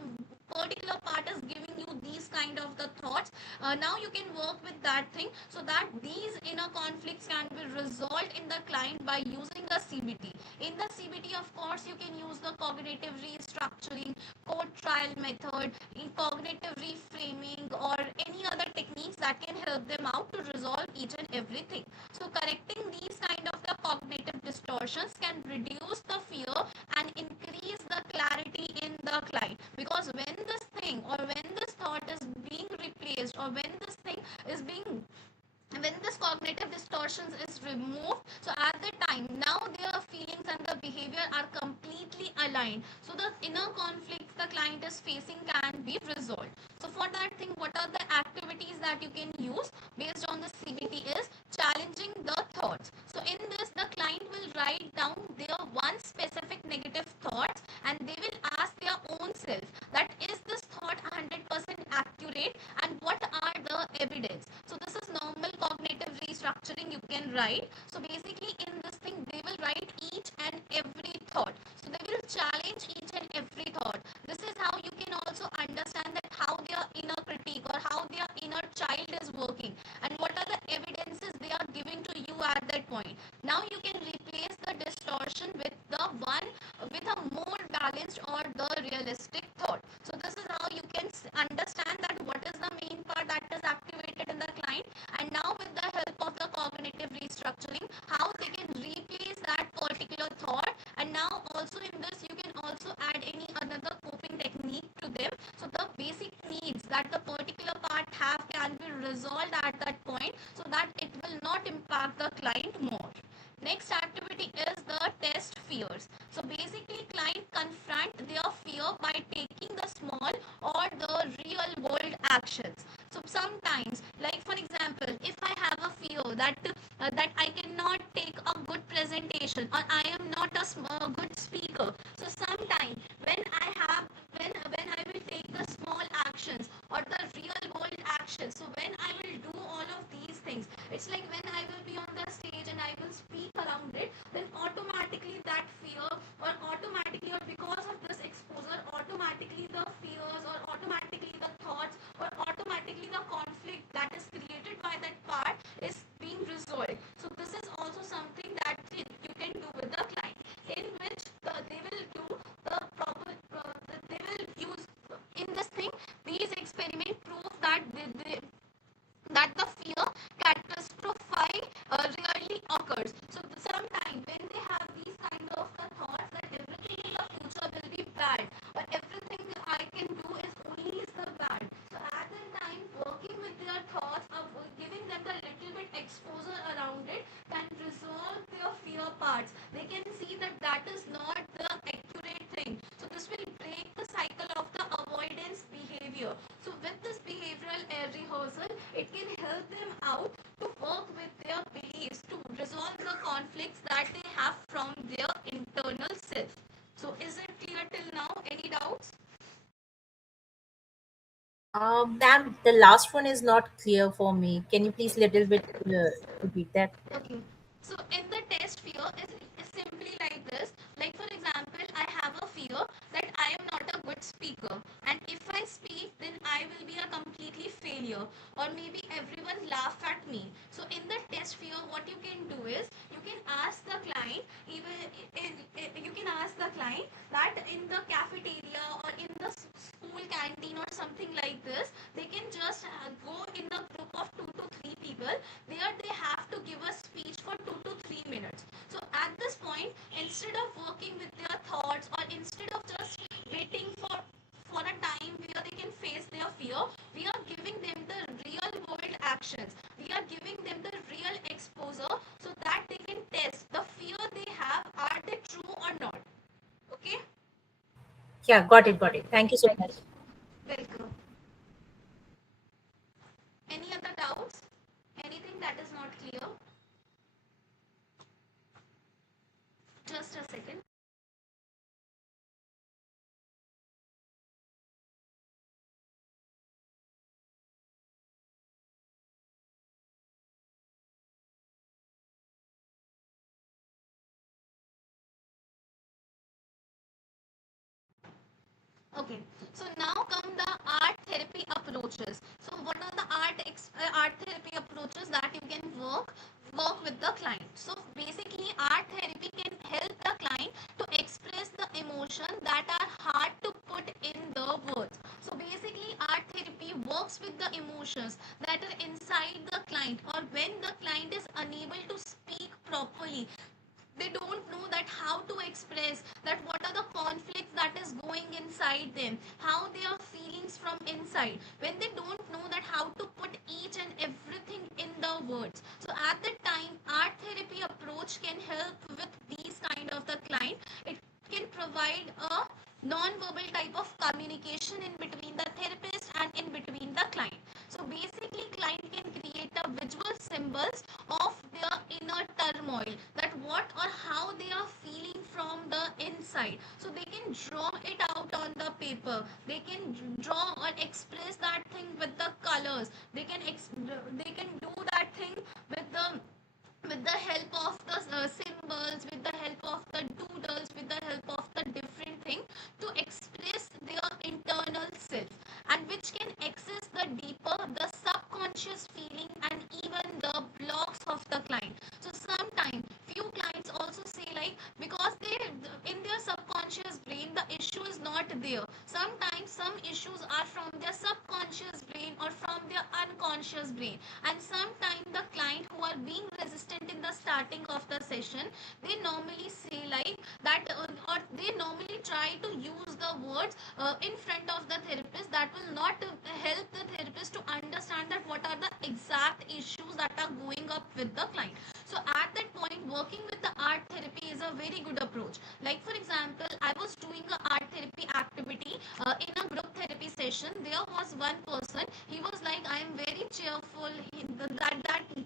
particular part is giving you these kind of the thoughts. Now you can work with that thing, so that these inner conflicts can be resolved in the client by using the CBT. In the CBT, of course, you can use the cognitive restructuring, code trial method, in cognitive reframing, or any other techniques that can help them out to resolve each and everything. So correcting these kind of the cognitive distortions can reduce the fear and increase the clarity in the client, because when this thing or when this thought is being replaced, or when this thing is being, when this cognitive distortions is removed, so at the time now their feelings and the behavior are completely aligned, so the inner conflicts the client is facing can be resolved. So for that thing, what are the activities that you can use based on the CBT is challenging the thoughts. So in this, the client will write down their one specific negative thoughts, and they will ask their own self that is this thought 100% accurate, and what are the evidence. So this is normal cognitive restructuring you can write. So basically in this thing they will write each and every thought, so they will challenge each and every thought. This is how you can also understand that how their inner critique or how their inner child is working, and what are the evidences they are giving to you at that point. Now you can replace the distortion with the one with a more balanced or the realistic thought. So this is how you can understand that what is the main part that is activated in the client, and now with the help of the cognitive restructuring, how they can replace that particular thought. And now also in this you can also add any another coping technique to them, so the basic needs that the resolved at that point, so that it will not impact the client more. Next activity is the test fears. So basically client confront their fear by taking the small or the real world actions. So sometimes, like for example, if I have a fear that I cannot take a good presentation, or I am not a good speaker, so sometimes when I will take the small actions or the real world actions, so when I will do all of these things, it's like when I will be on the stage and I will speak around it, then automatically that fear, or automatically, or because of this exposure, automatically the fears, or automatically the thoughts, or automatically the conflict that is created by that part is being resolved. So this is also something that you can do with the client, in which they will do the proper they will use in this thing, these experiment prove that that the fear catastrophe rarely occurs. So sometimes when they have these kind of the thoughts that everything in the future will be bad, or everything I can do is only is the bad. So at the time, working with their thoughts, of giving them the little bit exposure around it, can resolve their fear parts. They can see that that is not the accurate thing. So this will break the cycle of the avoidance behavior. So with this behavioral rehearsal, it can help them out to work with their beliefs, to resolve the conflicts that they have from their internal self. So is it clear till now? Any doubts? Ma'am, the last one is not clear for me. Can you please little bit repeat that? Okay. So in the test fear is simply like this. Like for example, I have a fear that I am not a good speaker, and if I speak, then I will be a completely failure, or maybe everyone laugh at me. So in the test fear, what you can do is you can ask the client, you can ask the client that in the cafeteria or in the school canteen or something like this, they can just go in a group of 2 to 3 people, where they have to give a speech for 2 to 3 minutes. So at this point, instead of working with their thoughts, or instead of just waiting for a time where they can face their fear, we are giving them the real world actions. We are giving them the real exposure, so that they can test the fear they have, are they true or not. Okay? Yeah, got it, got it. Thank you so much. Welcome. Any other doubts? Anything that is not clear? Just a second. Okay, so now come the art therapy approaches. So what are the art therapy approaches that you can work with the client? So basically, art therapy can help the client to express the emotion that are hard to put in the words. So basically, art therapy works with the emotions that are inside the client, or when the client is unable to speak properly, they don't know that how to express that, what are the conflicts that is going inside them, how they are feelings from inside, when they don't know that how to put each and everything in the words. So at that time, art therapy approach can help with these kind of the client. It can provide a non-verbal type of communication in between the therapist and in between the client. So basically, client can create a visual symbols of their inner turmoil, that what or how they are feeling from the inside. So they can draw it out on the paper. They can draw or express that thing with the colors. They can do that thing with the help of the symbols, with the help of the doodles, with the help of the different thing, to express their internal self, and which can access the deeper, the subconscious feeling, and even the blocks of the client. So sometimes few clients also say, like, because they in their subconscious brain the issue is not there. Sometimes some issues are from their subconscious brain or from their unconscious brain, and sometimes the client who are being resistant in the starting of the session, they normally say like that, or they normally try to use the words in front of the therapist that will not help the therapist to understand that what are the cheerful.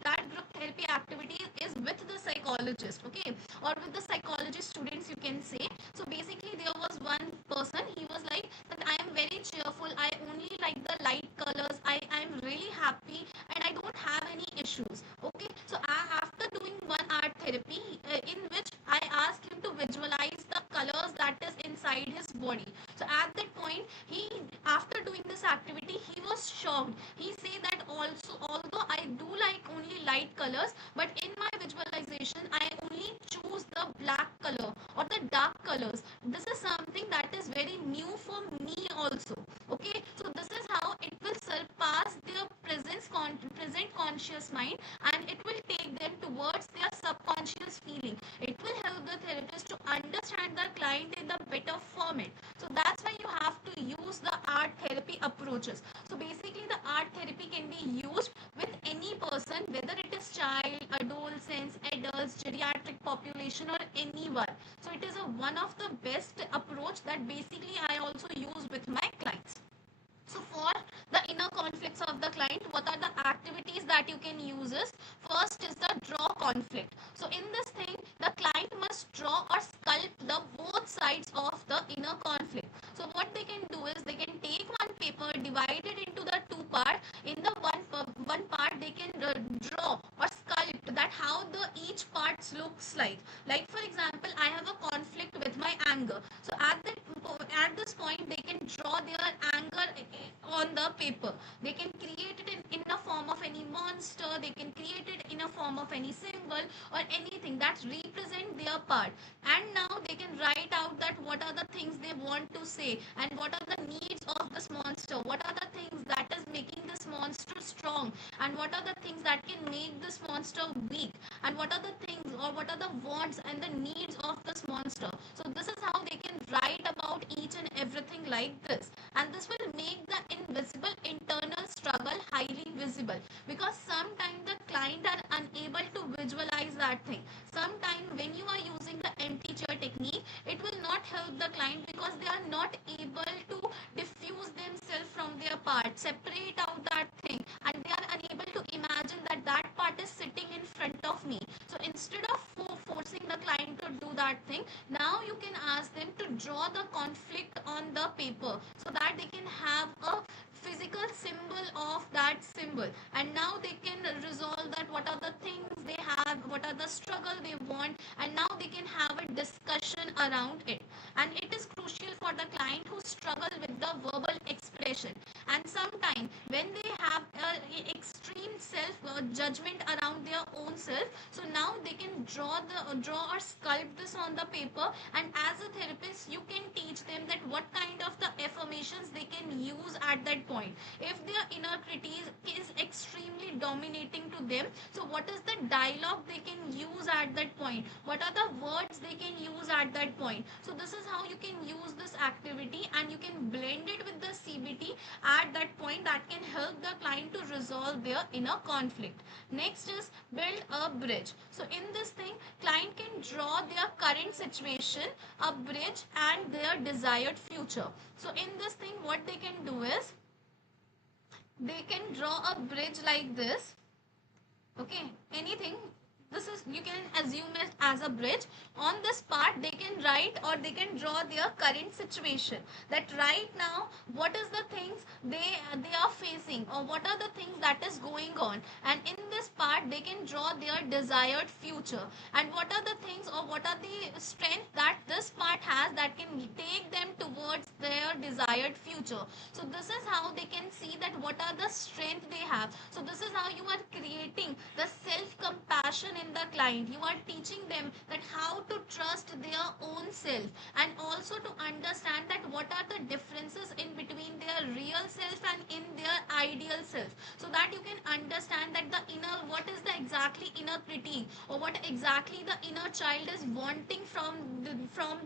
That group therapy activity is with the psychologist, okay, or with the psychologist students, you can say. So basically there was one person, he was like that I am very cheerful, I only like the light colors, I am really happy, and I don't have any issues. Okay, so after doing 1 hour therapy, in which I asked him to visualize the colors that is inside his body. So at that point, he, after doing this activity, he was shocked. He said that also, although I do like only light colors, but in my visualization I only choose the black color or the dark colors. This is something that is very new for me also. Okay, so this is how it will surpass their present conscious mind, and it will take them towards their subconscious feeling. It will help the therapist to understand the client in the better format. So that's why you have to use the art therapy approaches. So basically the art therapy can be used with any person, whether it is child, adolescents, adults, geriatric population, or anyone. So it is a one of the best approach that basically I also use with my clients. So for the inner conflicts of the client, what are the activities that you can use is, first is the draw conflict. So in this thing, the client must draw or sculpt the both sides of the inner conflict. So what they can do is, they can take one paper, divide it into the two part. In the one part, they can draw or sculpt that how the each parts looks like. Like for example, I have a conflict with my anger. So at this point, they can draw their anger on the paper. They can create it in a form of any monster, they can create it in a form of any symbol or anything that represent their part. And now they can write out that what are the things they want to say, and what are the needs of this monster, what are the things that is making this monster strong, and what are the things that can make this monster weak, and what are the things or what are the wants and the needs of this monster. So this is how they can write about each and everything like this. And this will make the invisible internal struggle highly visible, because sometimes the client are unable to visualize that thing. Sometimes when you are using the empty chair technique, it will not help the client, because they are not able to diffuse themselves from their part, separate out that thing, and they are unable to imagine that that part is sitting in front of me. So instead of forcing the client to do that thing, now you can ask them to draw the conflict on the paper, so that they can have a physical symbol of that symbol, and now they can resolve that what are the things they have, what are the struggle they want, and now they can have a discussion around it. And it is crucial for the client who struggle with the verbal expression, and sometimes when they have extreme self judgment around their own self, so now they can draw or sculpt this on the paper. And as a therapist, you can teach them that what kind of the affirmations they can use at that point. If their inner critique is extremely dominating to them, so what is the dialogue they can use at that point, what are the words they can use at that point. So this is how you can use this activity, and you can blend it with the CBT at that point. That can help the client to resolve their inner conflict. Next is build a bridge. So in this thing, client can draw their current situation, a bridge, and their desired future. So in this thing, what they can do is, they can draw a bridge like this. Okay, anything, this is, you can assume it as a bridge. On this part, they can write or they can draw their current situation, that right now what is the things they are facing, or what are the things that is going on. And in this part, they can draw their desired future, and what are the things or what are the strength that this part has that can take them towards their desired future. So this is how they can see that what are the strength they have. So this is how you are creating the self compassion in the client. You are teaching them that how to trust their own self, and also to understand that what are the differences in between their real self and in their ideal self, so that you can understand that the inner, what is the exactly inner critique, or what exactly the inner child is wanting from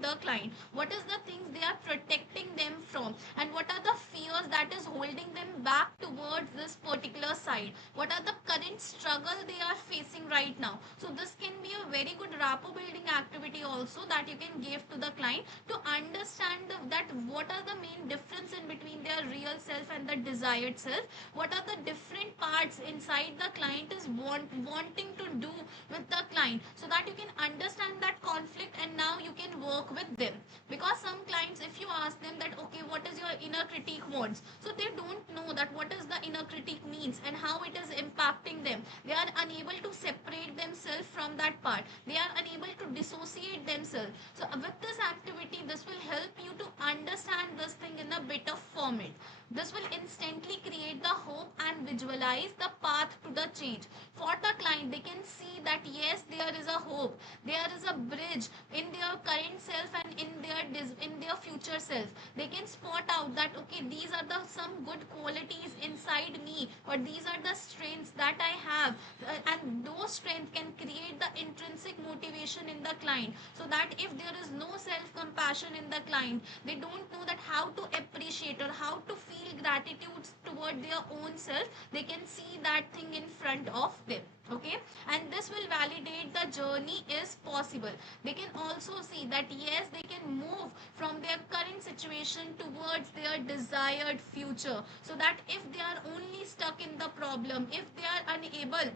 the client, what is the things they are protecting them from, and what are the fears that is holding them back towards this particular side, what are the current struggle they are facing right now. So this can be a very good rapport building activity also, that you can give to the client to understand that what are the main difference in between their real self and the desired self, what are the different parts parts inside the client is wanting to do with the client, so that you can understand that conflict and now you can work with them. Because some clients, if you ask them that okay, what is your inner critique wants, so they don't know that what is the inner critique means and how it is impacting them. They are unable to separate themselves from that part, they are unable to dissociate themselves. So with this activity, this will help you to understand this thing in a better format. This will instantly create the hope and visualize the path to the change. For the client, they can see that yes, there is a hope, there is a bridge in their current self and in their future self. They can spot out that okay, these are the some good qualities inside me, or these are the strengths that I have, and those strengths can create the intrinsic motivation in the client, so that if there is no self compassion in the client, they don't know that how to appreciate or how to feel gratitude toward their own self. They can see that thing in front of them. Okay, and this will validate the journey is possible. They can also see that yes, they can move from their current situation towards their desired future, so that if they are only stuck in the problem, if they are unable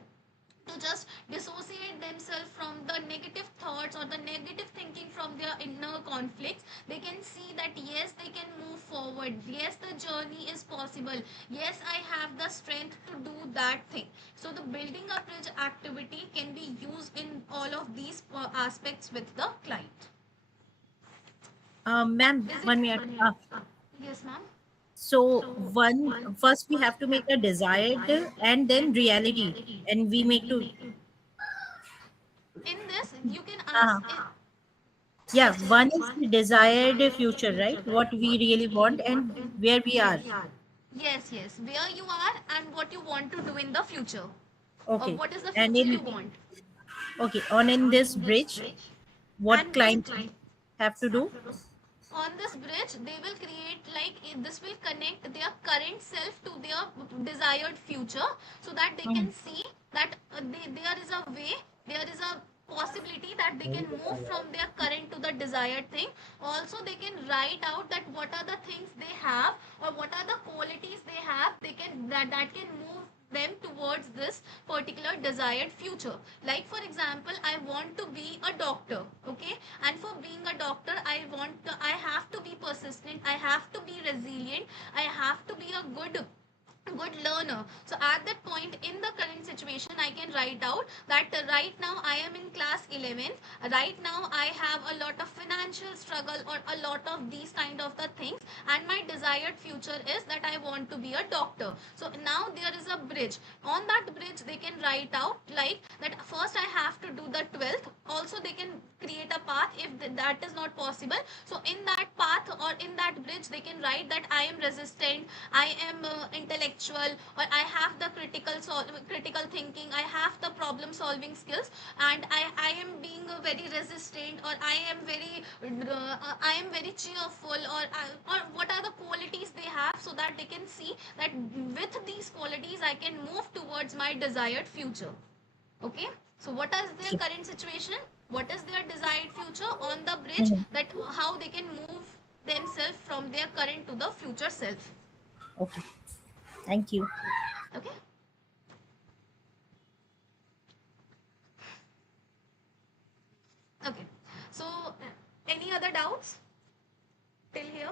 to just dissociate themselves from the negative thoughts or the negative thinking from their inner conflicts, they can see that yes, they can move forward, yes, the journey is possible, yes, I have the strength to do that thing. So the building a bridge activity can be used in all of these aspects with the client. Ma'am, Is it 1 minute. yes ma'am? So one first we have to make a desired and then reality, and we make to In this you can uh, ask it. yeah, Yes yes one is yes. the desired future, right? What we really want and where we are. Yes, yes. Where you are and what you want to do in the future. Or Okay. what is the And future you in want. okay, on in this bridge, what And this client have to do? on this bridge, they will create like this will connect their current self to their desired future, so that they Mhm. can see that there is a way, there is a possibility that they can move from their current to the desired thing. Also, they can write out that what are the things they have or what are the qualities they have, they can that can move them towards this particular desired future. Like for example, I want to be a doctor. Okay, and for being a doctor, I have to be persistent, I have to be resilient, I have to be a good learner. So at that point in the current situation, I can write out that right now I am in class 11th, right now I have a lot of financial struggle or a lot of these kind of the things, and my desired future is that I want to be a doctor. So now there is a bridge. On that bridge, they can write out like that first I have to do the 12th. Also, they can create a path if that is not possible. So in that path or in that bridge, they can write that I am resistant, I am intellectual, or I have the critical thinking, I have the problem solving skills, and I am being very resistant, or I am very cheerful, or what are the qualities they have, so that they can see that with these qualities I can move towards my desired future. Okay, so what is their current situation, what is their desired future on the bridge, Mhm. that how they can move themselves from their current to the future self. Okay. Thank you. Okay. Okay, so any other doubts till here?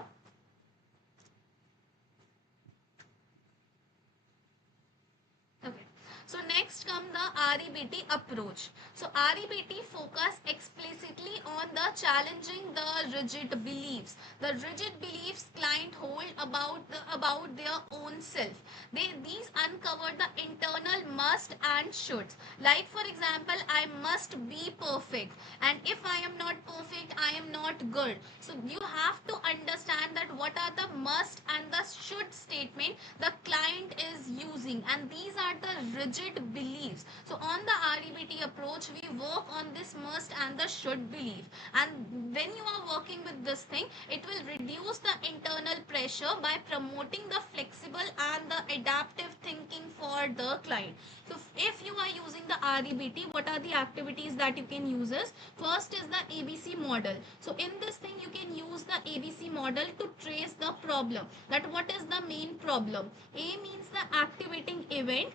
Okay. So next come the REBT approach. So REBT focus explicitly on the challenging the rigid beliefs. The rigid beliefs client hold about their own self. These uncover the internal must and shoulds. Like for example, I must be perfect, and if I am not perfect, I am not good. So you have to understand that what are the must and the should statement the client is using, and these are the rigid beliefs. So on the REBT approach, we work on this must and the should belief, and when you are working with this thing, it will reduce the internal pressure by promoting the flexible and the adaptive thinking for the client. So if you are using the REBT, what are the activities that you can use is, first is the ABC model. So in this thing, you can use the ABC model to trace the problem, that what is the main problem. A means the activating event,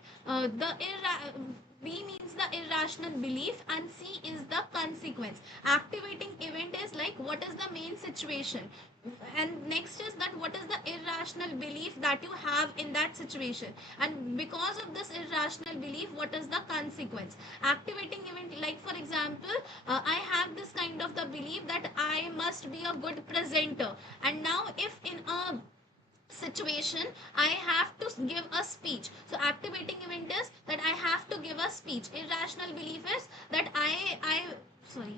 B means the irrational belief and C is the consequence. Activating event is like what is the main situation, and next is that what is the irrational belief that you have in that situation, and because of this irrational belief what is the consequence. Activating event, like for example, I have this kind of the belief that I must be a good presenter, and now if in a situation I have to give a speech, so activating event is that I have to give a speech. Irrational belief is that I sorry,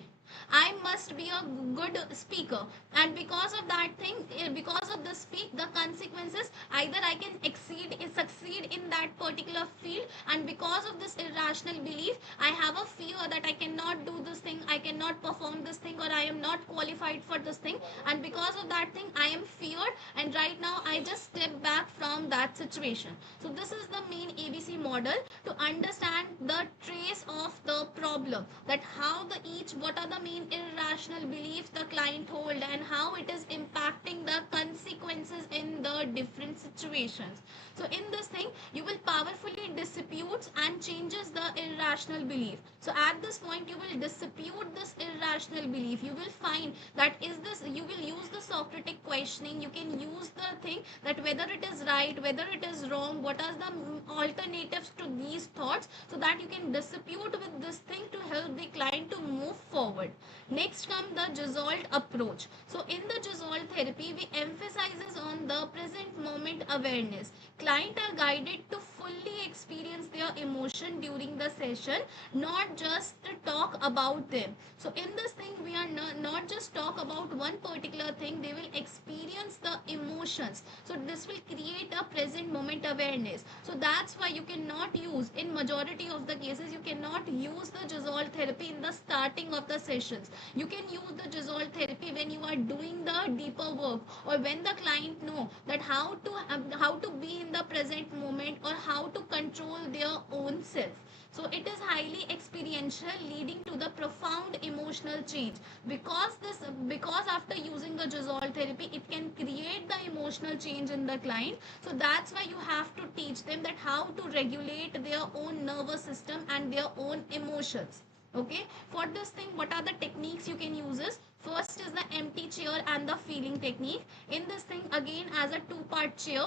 I must be a good speaker, and because of that thing, because of the speak, the consequences either I can succeed in that particular field, and because of this irrational belief I have a fear that I cannot do this thing, I cannot perform this thing, or I am not qualified for this thing, and because of that thing I am feared, and right now I just step back from that situation. So this is the main ABC model to understand the trace of the problem, that how the each what are the main irrational beliefs the client hold and how it is impacting the consequences in the different situations. So in this thing you will powerfully dispute and changes the irrational belief. So at this point you will dispute this irrational belief, you will find that is this, you will use the Socratic questioning, you can use the thing that whether it is right, whether it is wrong, what are the alternatives to these thoughts, so that you can dispute with this thing to help the client to move forward. Next come the Gestalt approach. So in the Gestalt therapy we emphasizes on the present moment awareness. Client are guided to fully experience their emotion during the session, not just to talk about them. So in this thing we are not just talk about one particular thing, they will experience the emotions. So this will create a present moment awareness. So that's why you cannot use, in majority of the cases you cannot use the Gestalt therapy in the starting of the sessions. You can use the Gestalt therapy when you are doing the deeper work, or when the client know that how to be in the present moment, or how to control their own self. So it is highly experiential, leading to the profound emotional change. Because after using the Gestalt therapy it can create the emotional change in the client. So that's why you have to teach them that how to regulate their own nervous system and their own emotions. Okay, for this thing what are the techniques you can use is, first is the empty chair and the feeling technique. In this thing again as a two-part chair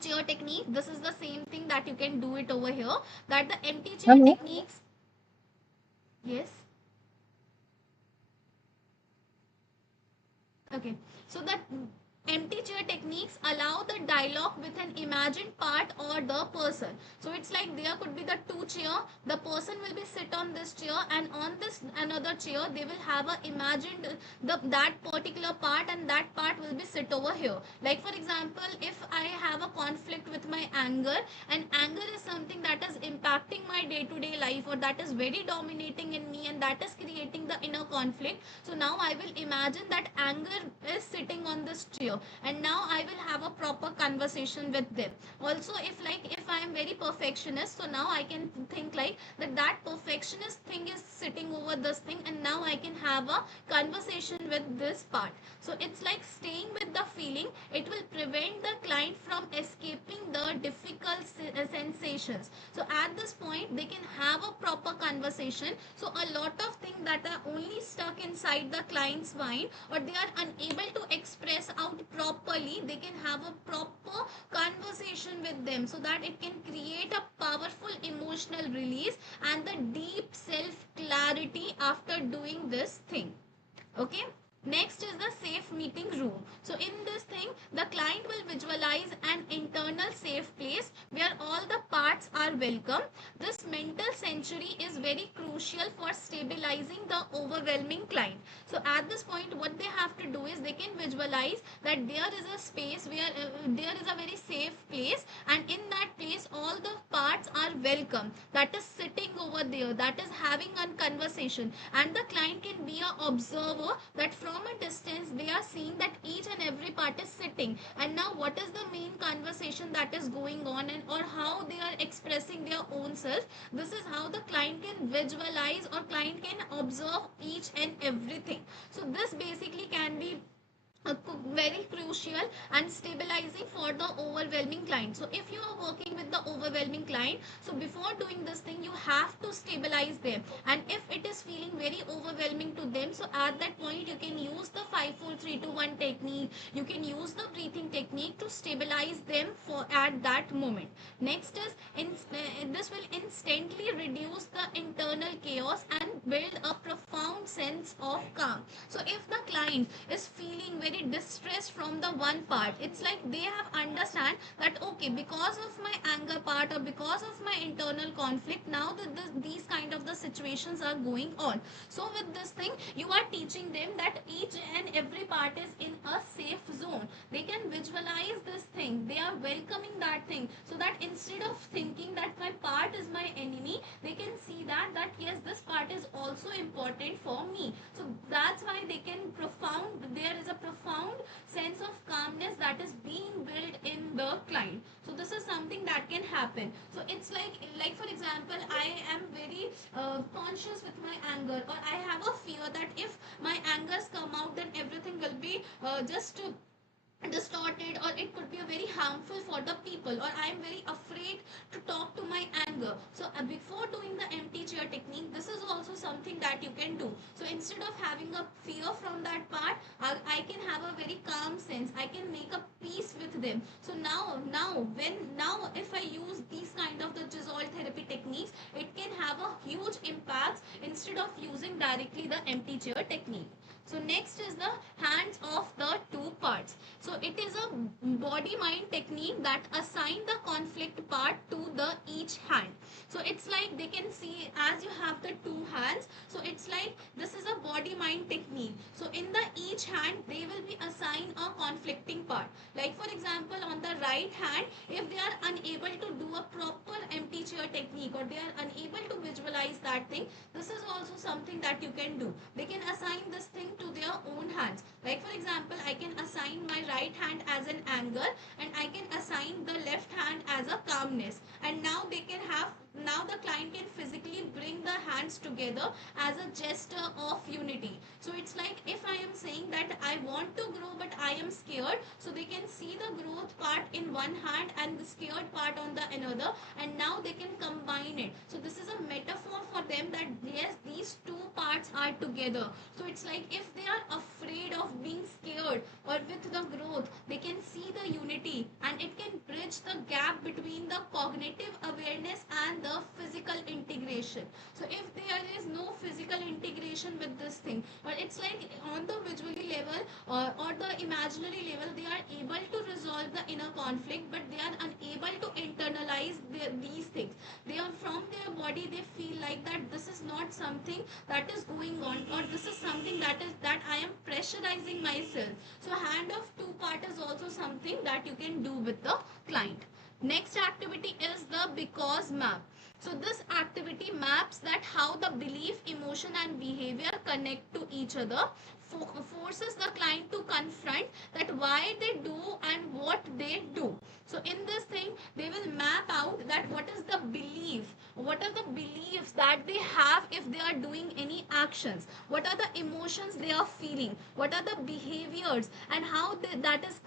technique, this is the same thing that you can do it over here, that the empty chair Hello. techniques. Yes. Okay, so the empty chair techniques allow the dialogue with an imagined part or the person. So it's like there could be the two chair, the person will be sit on this chair, and on this another chair they will have a imagined that particular part, and that part will be sit over here. Like for example, if I have a conflict with my anger, and anger is something that is impacting my day-to-day life, or that is very dominating in me, and that is creating the inner conflict. So now I will imagine that anger is sitting on this chair, and now I will have a proper conversation with them. Also, if I am very perfectionist, so now I can think like that perfectionist thing is sitting over this thing, and now I can have a conversation with this part. So it's like staying with the feeling, it will prevent the client from escaping the difficult sensations. So at this point they can have a proper conversation. So a lot of things that are only stuck inside the client's mind, or they are unable to express out properly, they can have a proper conversation with them, so that it can create a powerful emotional release and the deep self clarity after doing this thing. Okay, next is the safe meeting room. So in this thing the client will visualize an internal safe place where all the parts are welcome. This mental sanctuary is very crucial for stabilizing the overwhelming client. So at this point what they have to do is they can visualize that there is a space where there is a very safe place, and in that place all the parts are welcome, that is sitting over there, that is having a conversation, and the client can be a observer, that from a distance they are seeing that each and every part is sitting, and now what is the main conversation that is going on, and or how they are expressing their own self. This is how the client can visualize, or client can observe each and everything. So this basically can be very crucial and stabilizing for the overwhelming client. So if you are working with the overwhelming client, so before doing this thing you have to stabilize them, and if it is feeling very overwhelming to them, so at that point you can use the 5 4 3 2 1 technique, you can use the breathing technique to stabilize them for at that moment. Next is this will instantly reduce the internal chaos and build a profound sense of calm. So if the client is feeling very distressed from the one part, it's like they have understand that okay, because of my anger part or because of my internal conflict, now these kind of the situations are going on. So with this thing you are teaching them that each and every part is in a safe zone. They can visualize this thing, they are welcoming that thing, so that instead of thinking that my part is my enemy, they can see that yes, this part is also important for me. So that's why they can profound, there is a profound sense of calmness that is being built in the client. So this is something that can happen. So it's like for example, I am very conscious with my anger, or I have a fear that if my angers come out, then everything will be just distorted, or it could be a very harmful for the people, or I am very afraid to talk to my anger. So before doing the empty chair technique, this is also something that you can do. So instead of having a fear from that part, I can have a very calm sense, I can make a peace with them. So now if I use these kind of the dissolve therapy techniques, it can have a huge impact instead of using directly the empty chair technique. So next is the hands of the two parts. So it is a body mind technique that assign the conflict part to the each hand. So it's like they can see as you have the two hands, so it's like this is a body mind technique. So in the each hand they will be assigned a conflicting part. Like for example, on the right hand, if they are unable to do a proper empty chair technique, or they are unable to visualize that thing, this is also something that you can do. They can assign this thing to their own hands. Like for example, I can assign my right hand as an anger, and I can assign the left hand as a calmness, and now they can have, now the client can physically bring the hands together as a gesture of unity. So it's like if I am saying that I want to grow but I am scared, so they can see the growth part in one hand and the scared part on the another, and now they can combine it. So this is a metaphor for them that yes, these two parts are together. So it's like if they are afraid of being scared or with the growth, they can see the unity, and it can bridge the gap between the cognitive awareness and the physical integration. So if there is no physical integration with this thing, or it's like on the visually level, or the imaginary level, they are able to resolve the inner conflict, but they are unable to internalize these things. They are from their body, they feel like that this is not something that is going on, or this is something that I am pressurizing myself. So hand of two part is also something that you can do with the client. Next activity is the because map. So this activity maps that how the belief, emotion and behavior connect to each other, forces the client to confront that why they do and what they do. So in this thing they will map out that what is the belief, what are the beliefs that they have if they are doing any actions, what are the emotions they are feeling, what are the behaviors, and how that is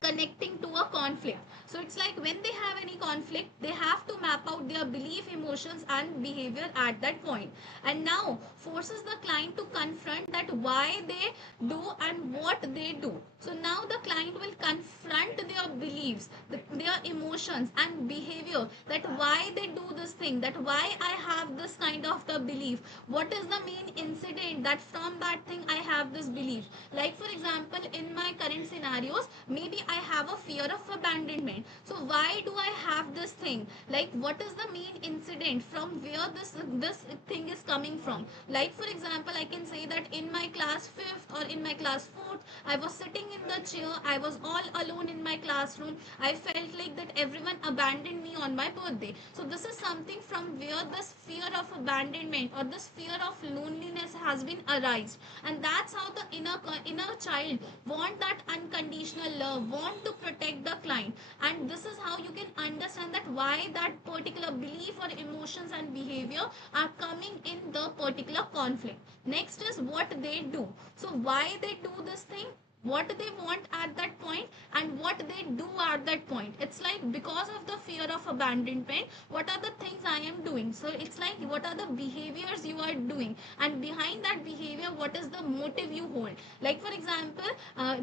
connecting to a conflict. So it's like when they have any conflict, they have to map out their belief, emotions and behavior at that point, and now forces the client to confront that why they do and what they do. So now the client will confront their beliefs, their emotions and behavior, that why they do this thing, that why I have this kind of the belief, what is the main incident that from that thing I have this belief. Like for example, in my current scenarios, maybe I have a fear of abandonment. So why do I have this thing, like what is the main incident from where this thing is coming from. Like for example, I can say that in my class 5th or in my class 4th, I was sitting in the chair, I was all alone in my classroom, I felt like that everyone abandoned me on my birthday. So this is something from where this fear of abandonment or this fear of loneliness has been arised, and that's how the inner child want that unconditional love, want to protect the client, and this is how you can understand that why that particular belief or emotions and behavior are coming in the particular conflict. Next is what they do. So why they do this thing, what they want at that point and what they do at that point. It's like because of the fear of abandonment, what are the things I am doing. So it's like what are the behaviors you are doing, and behind that behavior what is the motive you hold. Like for example,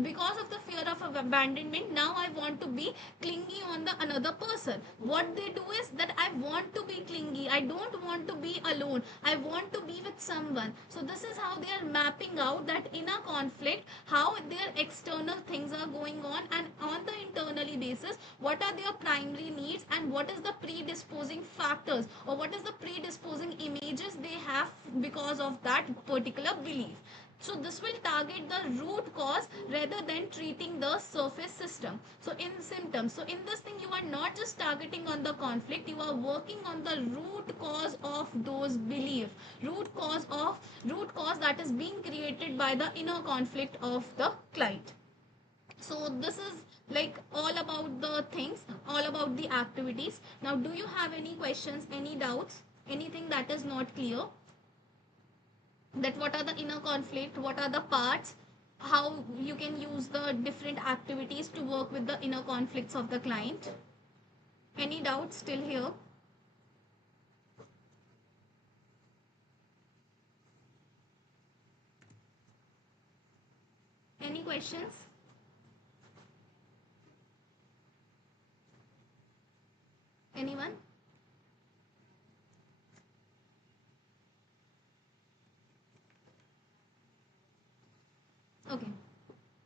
because of the fear of abandonment, now I want to be clingy on the another person. What they do is that I want to be clingy, I don't want to be alone, I want to be with someone. So this is how they are mapping out that inner conflict, how their external things are going on, and on the internally basis what are their primary needs and what is the predisposing factors or what is the predisposing images they have because of that particular belief. So this will target the root cause rather than treating the surface system. So in symptoms, so in this thing you are not just targeting on the conflict, you are working on the root cause of those belief, root cause that is being created by the inner conflict of the client. So this is like all about the things, all about the activities. Now do you have any questions, any doubts, anything that is not clear, that what are the inner conflict, what are the parts, how you can use the different activities to work with the inner conflicts of the client? Any doubts still here? Any questions? Anyone? Okay.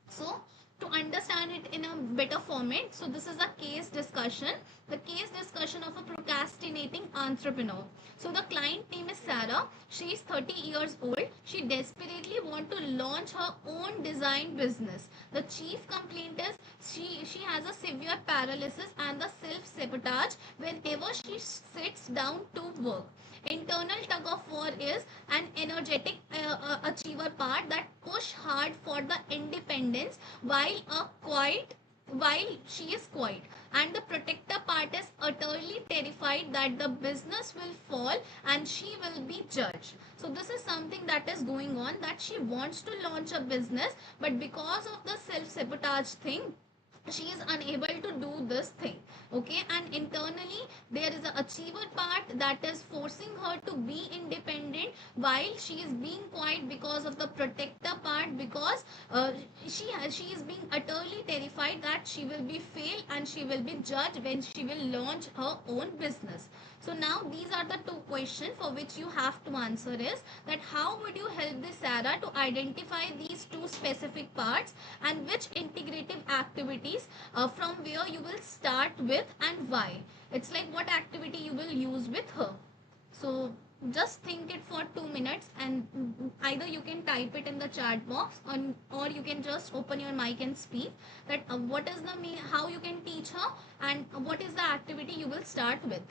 So, to understand it in a better format, so this is a case discussion. The case discussion of a procrastinating entrepreneur. So, the client name is Sarah. She is 30 years old. She desperately wants to launch her own design business. The chief complaint is she has a severe paralysis and the self-sabotage whenever she sits down to work. Internal tug of war is an energetic achiever part that push hard for the independence while she is quiet, and the protector part is utterly terrified that the business will fall and she will be judged. So this is something that is going on, that she wants to launch a business, but because of the self sabotage thing she is unable to do this thing. Okay, and internally there is a achiever part that is forcing her to be independent while she is being quiet because of the protector part, because she is being utterly terrified that she will be failed and she will be judged when she will launch her own business. So now these are the two questions for which you have to answer is that how would you help the Sarah to identify these two specific parts, and which integrative activities from where you will start with and why. It's like what activity you will use with her. So just think it for 2 minutes, and either you can type it in the chat box, or you can just open your mic and speak that what is the how you can teach her and what is the activity you will start with.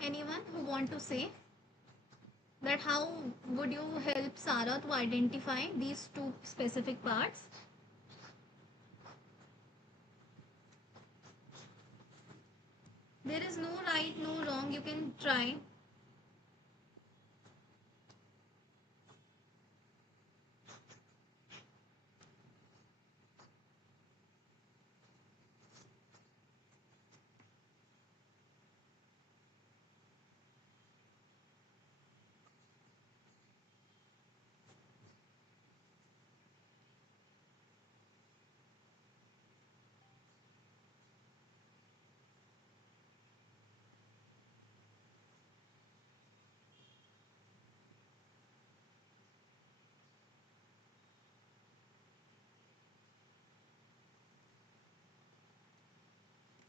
Anyone who want to say that how would you help Sarah to identify these two specific parts? There is no right, no wrong. You can try.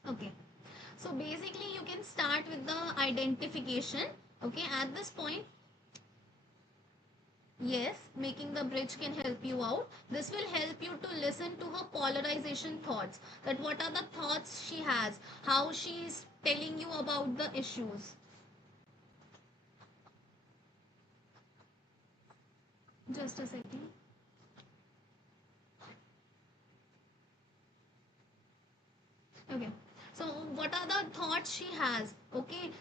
Okay. So basically, you can start with the identification. Okay. At this point, yes, making the bridge can help you out. This will help you to listen to her polarization thoughts. That what are the thoughts she has, how she is telling you about the issues. Just a second. Okay. So what are the thoughts she has? Okay.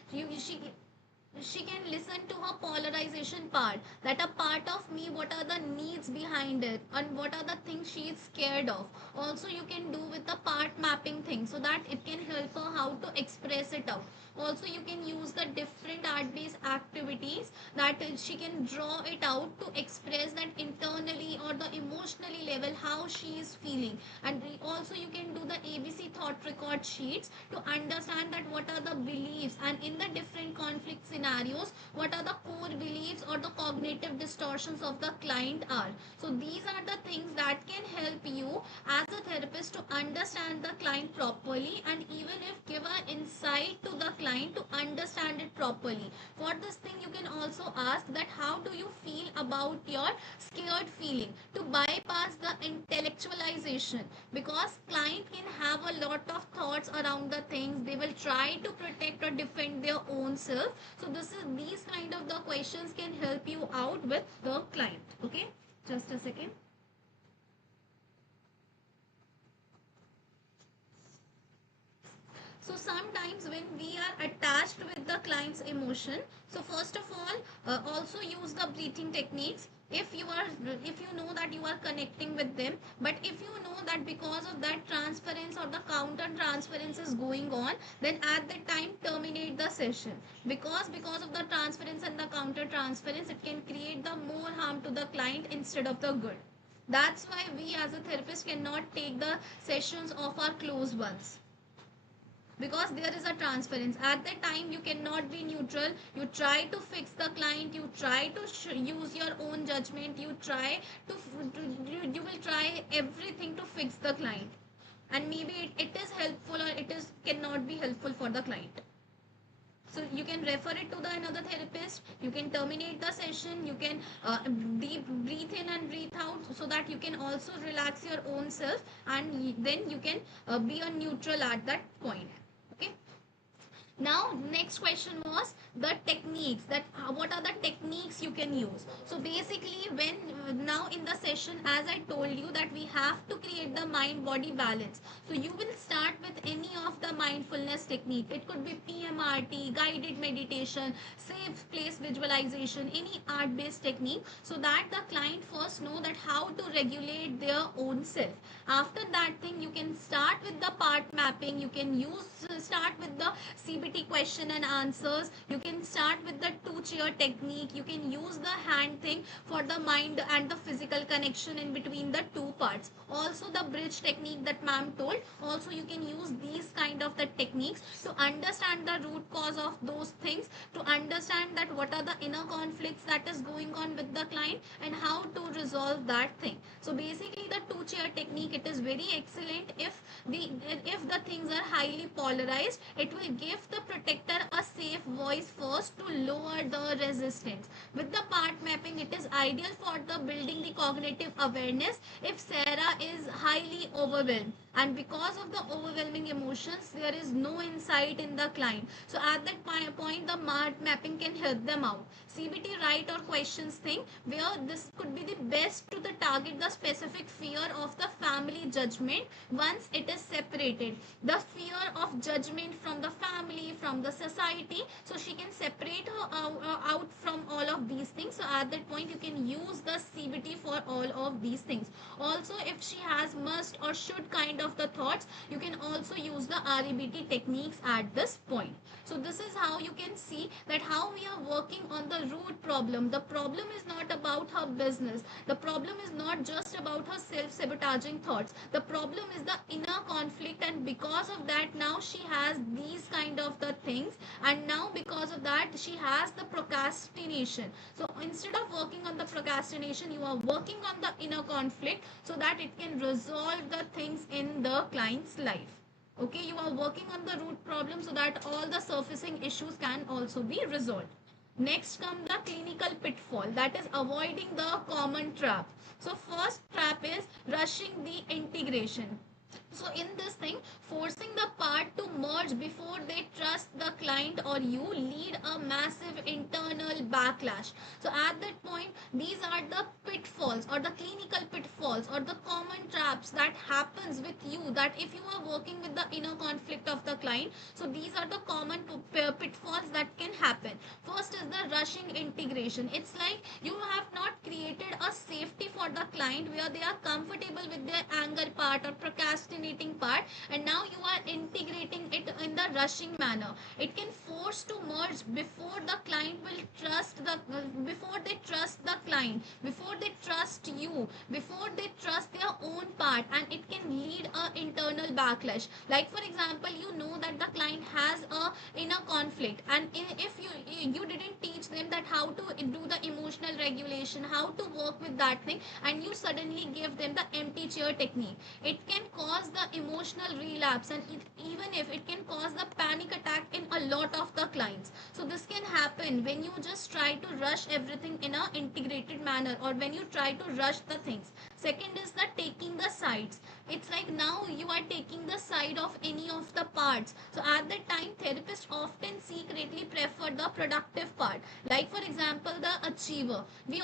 She can listen to her polarization part, that a part of me, what are the needs behind it and what are the things she is scared of. Also you can do with the part mapping thing, so that it can help her how to express it out. Also you can use the different art based activities that she can draw it out to express that internally or the emotionally level how she is feeling. And also you can do the ABC thought record sheets to understand that what are the beliefs, and in the different conflict scenarios what are the core beliefs or the cognitive distortions of the client are. So these are the things that can help you as a therapist to understand the client properly, and even if give an insight to the client to understand it properly. For this thing you can also ask that how do you feel about your scared feeling, to bypass the intellectualization, because client can have a lot of thoughts around the things, they will try to protect or defend their own self. So this is these kind of the questions can help you out with the client. Okay, just a second. So sometimes when we are attached with the client's emotion, so first of all, also use the breathing techniques. If you are, if you know that you are connecting with them, but if you know that because of that transference or the counter transference is going on, then at that time terminate the session, because of the transference and the counter transference, it can create the more harm to the client instead of the good. That's why we as a therapist cannot take the sessions of our close ones, because there is a transference. At that time you cannot be neutral, you try to fix the client, you try to use your own judgment, you try to you will try everything to fix the client, and maybe it is helpful or it is cannot be helpful for the client. So you can refer it to the another therapist, you can terminate the session, you can deep breathe in and breathe out, so that you can also relax your own self, and then you can be a neutral at that point. Okay. Now next question was the techniques, that what are the techniques you can use. So basically when now in the session, as I told you that we have to create the mind body balance, so you will start with any of the mindfulness technique. It could be PMRT, guided meditation, safe place visualization, any art based technique, so that the client first know that how to regulate their own self. After that thing you can start with the part mapping, you can use start with the CBT question and answers, you can start with the two chair technique, you can use the hand thing for the mind and the physical connection in between the two parts. Also the bridge technique that ma'am told, also you can use these kind of the techniques to understand the root cause of those things, to understand that what are the inner conflicts that is going on with the client and how to resolve that thing. So basically the two chair technique, it is very excellent if the things are highly polarized, it will give the the protector a safe voice first to lower the resistance. With the part mapping, it is ideal for the building the cognitive awareness if Sarah is highly overwhelmed, and because of the overwhelming emotions there is no insight in the client. So at that point the part mapping can help them out. CBT right or questions thing, where this could be the best to the target the specific fear of the family judgment. Once it is separated, the fear of judgment from the family, from the society, so she can separate her out from all of these things. So at that point you can use the CBT for all of these things. Also, if she has must or should kind of the thoughts, you can also use the REBT techniques at this point. So this is how you can see that how we are working on the root problem. The problem is not about her business, the problem is not just about her self-sabotaging thoughts, the problem is the inner conflict, and because of that now she has these kind of the things, and now because of that she has the procrastination. So instead of working on the procrastination, you are working on the inner conflict so that it can resolve the things in the client's life. Okay, you are working on the root problem so that all the surfacing issues can also be resolved. Next come the clinical pitfall, that is avoiding the common trap. So first trap is rushing the integration. So in this thing, forcing the part to merge before they trust the client or you lead a massive internal backlash. So at that point, these are the pitfalls or the clinical pitfalls or the common traps that happens with you, that if you are working with the inner conflict of the client, so these are the common pitfalls that can happen. First is the rushing integration. It's like you have not created a safety for the client where they are comfortable with their anger part or procrastinating part, and now you are integrating it in the rushing manner. It can force to merge before the client will trust the before they trust the client, before they trust you, before they trust their own part, and it can lead a internal backlash. Like for example, you know that the client has a inner conflict, and if you didn't teach them that how to do the emotional regulation, how to work with that thing, and you suddenly give them the empty chair technique, it can cause the emotional relapse, and even if it can cause the panic attack in a lot of the clients. So this can happen when you just try to rush everything in a integrated manner, or when you try to rush the things. Second is the taking the sides. It's like now you are taking the side of any of the parts. So at that time therapists often secretly prefer the productive part. Like for example, the achiever. We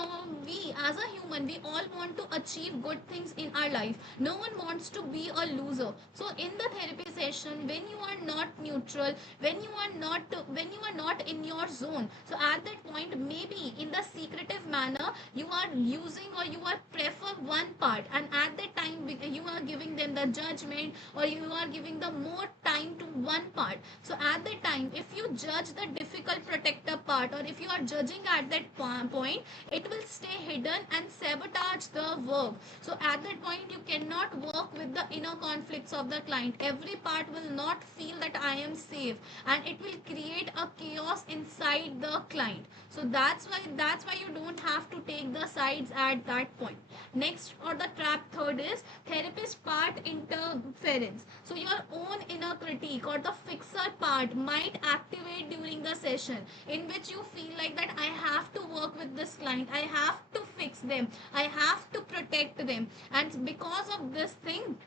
as a human, we all want to achieve good things in our life. No one wants to be a loser. So in the therapy session, when you are not neutral, when you are not in your zone, so at that point maybe in the secretive manner you are using or you are prefer one part, and at that time you are giving them the judgment, or you are giving the more time to one part. So at that time if you judge the difficult protector part, or if you are judging at that point, it will stay hidden and sabotage the work. So at that point you cannot work with the inner conflicts of the client. Every part will not feel that I am safe, and it will create a chaos inside the client. So that's why you don't have to take the sides at that point. Next, or the trap third is therapist part interference. So your own inner critique or the fixer part might activate during the session, in which you feel like that I have to work with this client, I have to fix them, I have to protect them, and because of this thing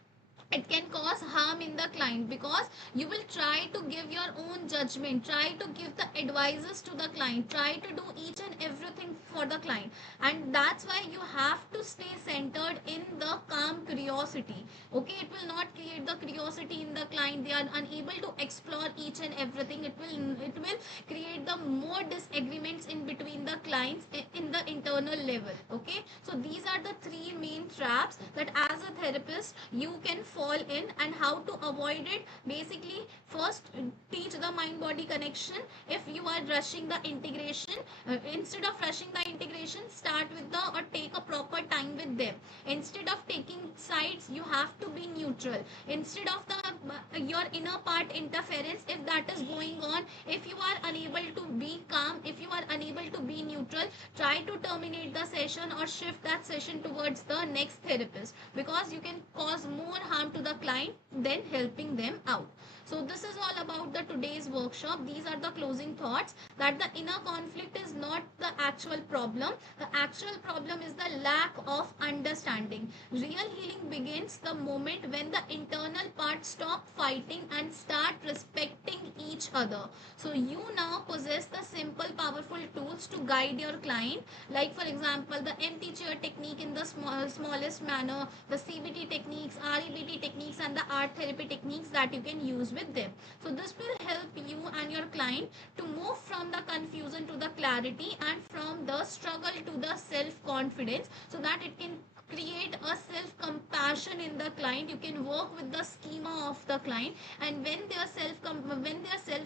it can cause harm in the client, because you will try to give your own judgment, try to give the advices to the client, try to do each and everything for the client, and that's why you have to stay centered in the calm curiosity. Okay, it will not create the curiosity in the client, they are unable to explore each and everything. It will create the more disagreements in between the clients in the internal level. Okay, so these are the three main traps that as a therapist you can fall in, and how to avoid it. Basically, first teach the mind body connection. If you are rushing the integration, instead of rushing the integration, start with the or take a proper time with them. Instead of taking sides, you have to be neutral. Instead of the your inner part interference, if that is going on, if you are unable to be calm, if you are unable to be neutral, try to terminate the session or shift that session towards the next therapist, because you can cause more harm down to the client, then helping them out. So this is all about the today's workshop. These are the closing thoughts, that the inner conflict is not the actual problem. The actual problem is the lack of understanding. Real healing begins the moment when the internal parts stop fighting and start respecting each other. So you now possess the simple powerful tools to guide your client, like for example the empty chair technique in the smallest manner, the CBT techniques, REBT techniques, and the art therapy techniques that you can use with them. So this will help you and your client to move from the confusion to the clarity, and from the struggle to the self confidence, so that it can create a self compassion in the client. You can work with the schema of the client, and when their self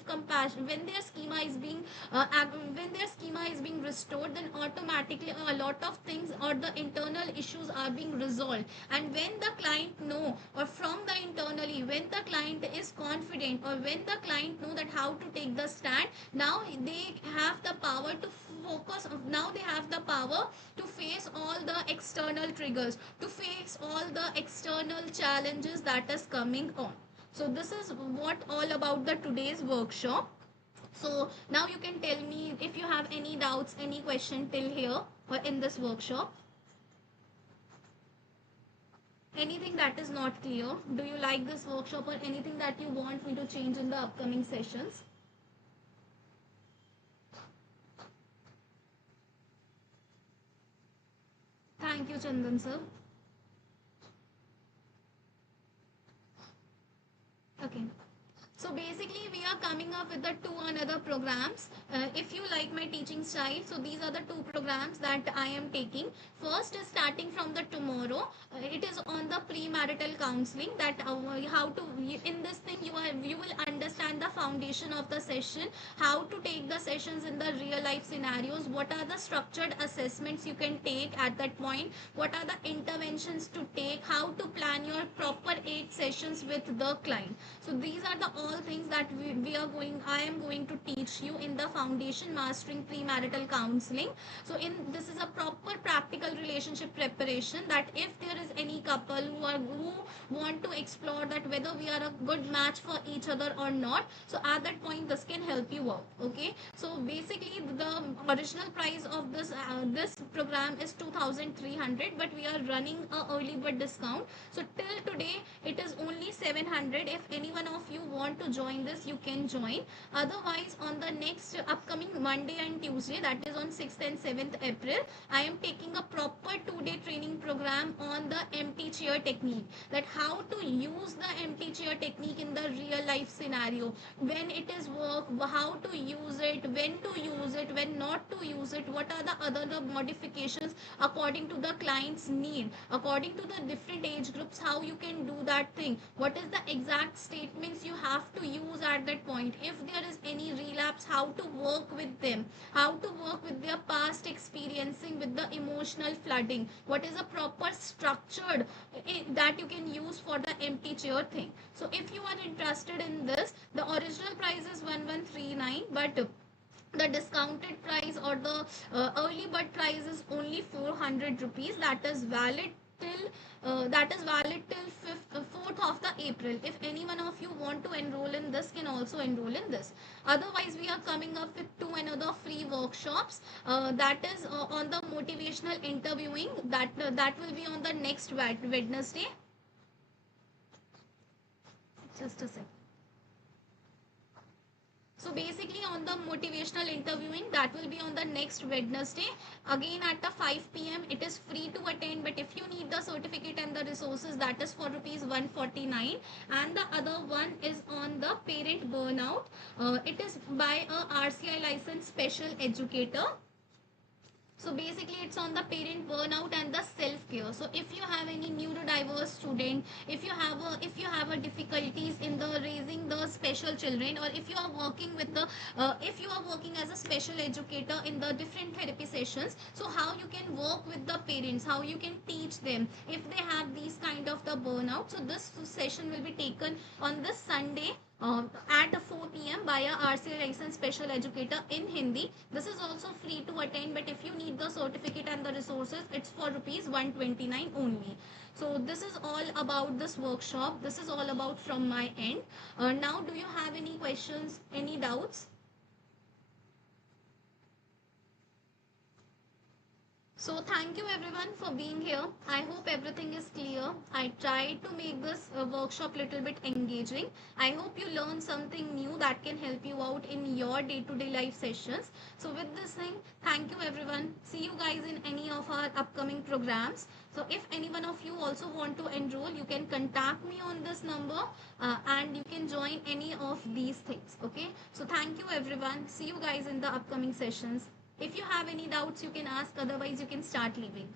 compassion, when their schema is being when their schema is being restored, then automatically a lot of things or the internal issues are being resolved. And when the client know, or from the internally, when the client is confident, or when the client know that how to take the stand, now they have the power to focus, now they have the power to face all the external triggers, to face all the external challenges that is coming on. So this is what all about the today's workshop. So now you can tell me if you have any doubts, any question till here or in this workshop. Anything that is not clear? Do you like this workshop, or anything that you want me to change in the upcoming sessions? Thank you, Chandan sir. Okay. So basically we are coming up with the two another programs. If you like my teaching style, so these are the two programs that I am taking. First is starting from the tomorrow. It is on the premarital counseling, that how to, in this thing you will understand the foundation of the session, how to take the sessions in the real life scenarios, what are the structured assessments you can take at that point, what are the interventions to take, how to plan your proper 8 sessions with the client. So these are the all things that I am going to teach you in the foundation mastering premarital counseling. So in this is a proper practical relationship preparation, that if there is any couple who want to explore that whether we are a good match for each other or not, so at that point this can help you out. Okay, so basically the original price of this program is 2300, but we are running a early bird discount, so till today it is only 700. If anyone of you want to join this, you can join. Otherwise, on the next upcoming Monday and Tuesday, that is on 6th and 7th April, I am taking a proper 2-day training program on the empty chair technique, that how to use the empty chair technique in the real life scenario, when it is work, how to use it, when to use it, when not to use it, what are the other modifications according to the client's need, according to the different age groups, how you can do that thing, what is the exact statements you have to use at that point, if there is any relapse, how to work with them, how to work with their past experiencing with the emotional flooding, what is a proper structured that you can use for the empty chair thing. So if you are interested in this, the original price is 1139, but the discounted price or the early bird price is only 400 rupees. That is valid till 4th of the April. If any one of you want to enroll in this, can also enroll in this. Otherwise, we are coming up with two another free workshops. That is on the motivational interviewing. That will be on the next Wednesday. Just a sec. So basically on the motivational interviewing, that will be on the next Wednesday, again at the 5 p.m. It is free to attend, but if you need the certificate and the resources, that is for rupees 149. And the other one is on the parent burnout. It is by a RCI licensed special educator. So basically it's on the parent burnout and the self care. So if you have any neurodiverse student, if you have a difficulties in the raising the special children, or if you are working with the if you are working as a special educator in the different therapy sessions, so how you can work with the parents, how you can teach them if they have these kind of the burnout. So this session will be taken on this Sunday, at 4 p.m. by a RCA licensed special educator in Hindi. This is also free to attend, but if you need the certificate and the resources, it's for rupees 129 only. So this is all about this workshop. This is all about from my end. Now, do you have any questions, any doubts? So thank you everyone for being here. I hope everything is clear. I tried to make this workshop little bit engaging. I hope you learn something new that can help you out in your day-to-day life sessions. So with this thing, thank you everyone. See you guys in any of our upcoming programs. So if any one of you also want to enroll, you can contact me on this number and you can join any of these things. Okay. So thank you everyone. See you guys in the upcoming sessions. If you have any doubts, you can ask. Otherwise, you can start leaving.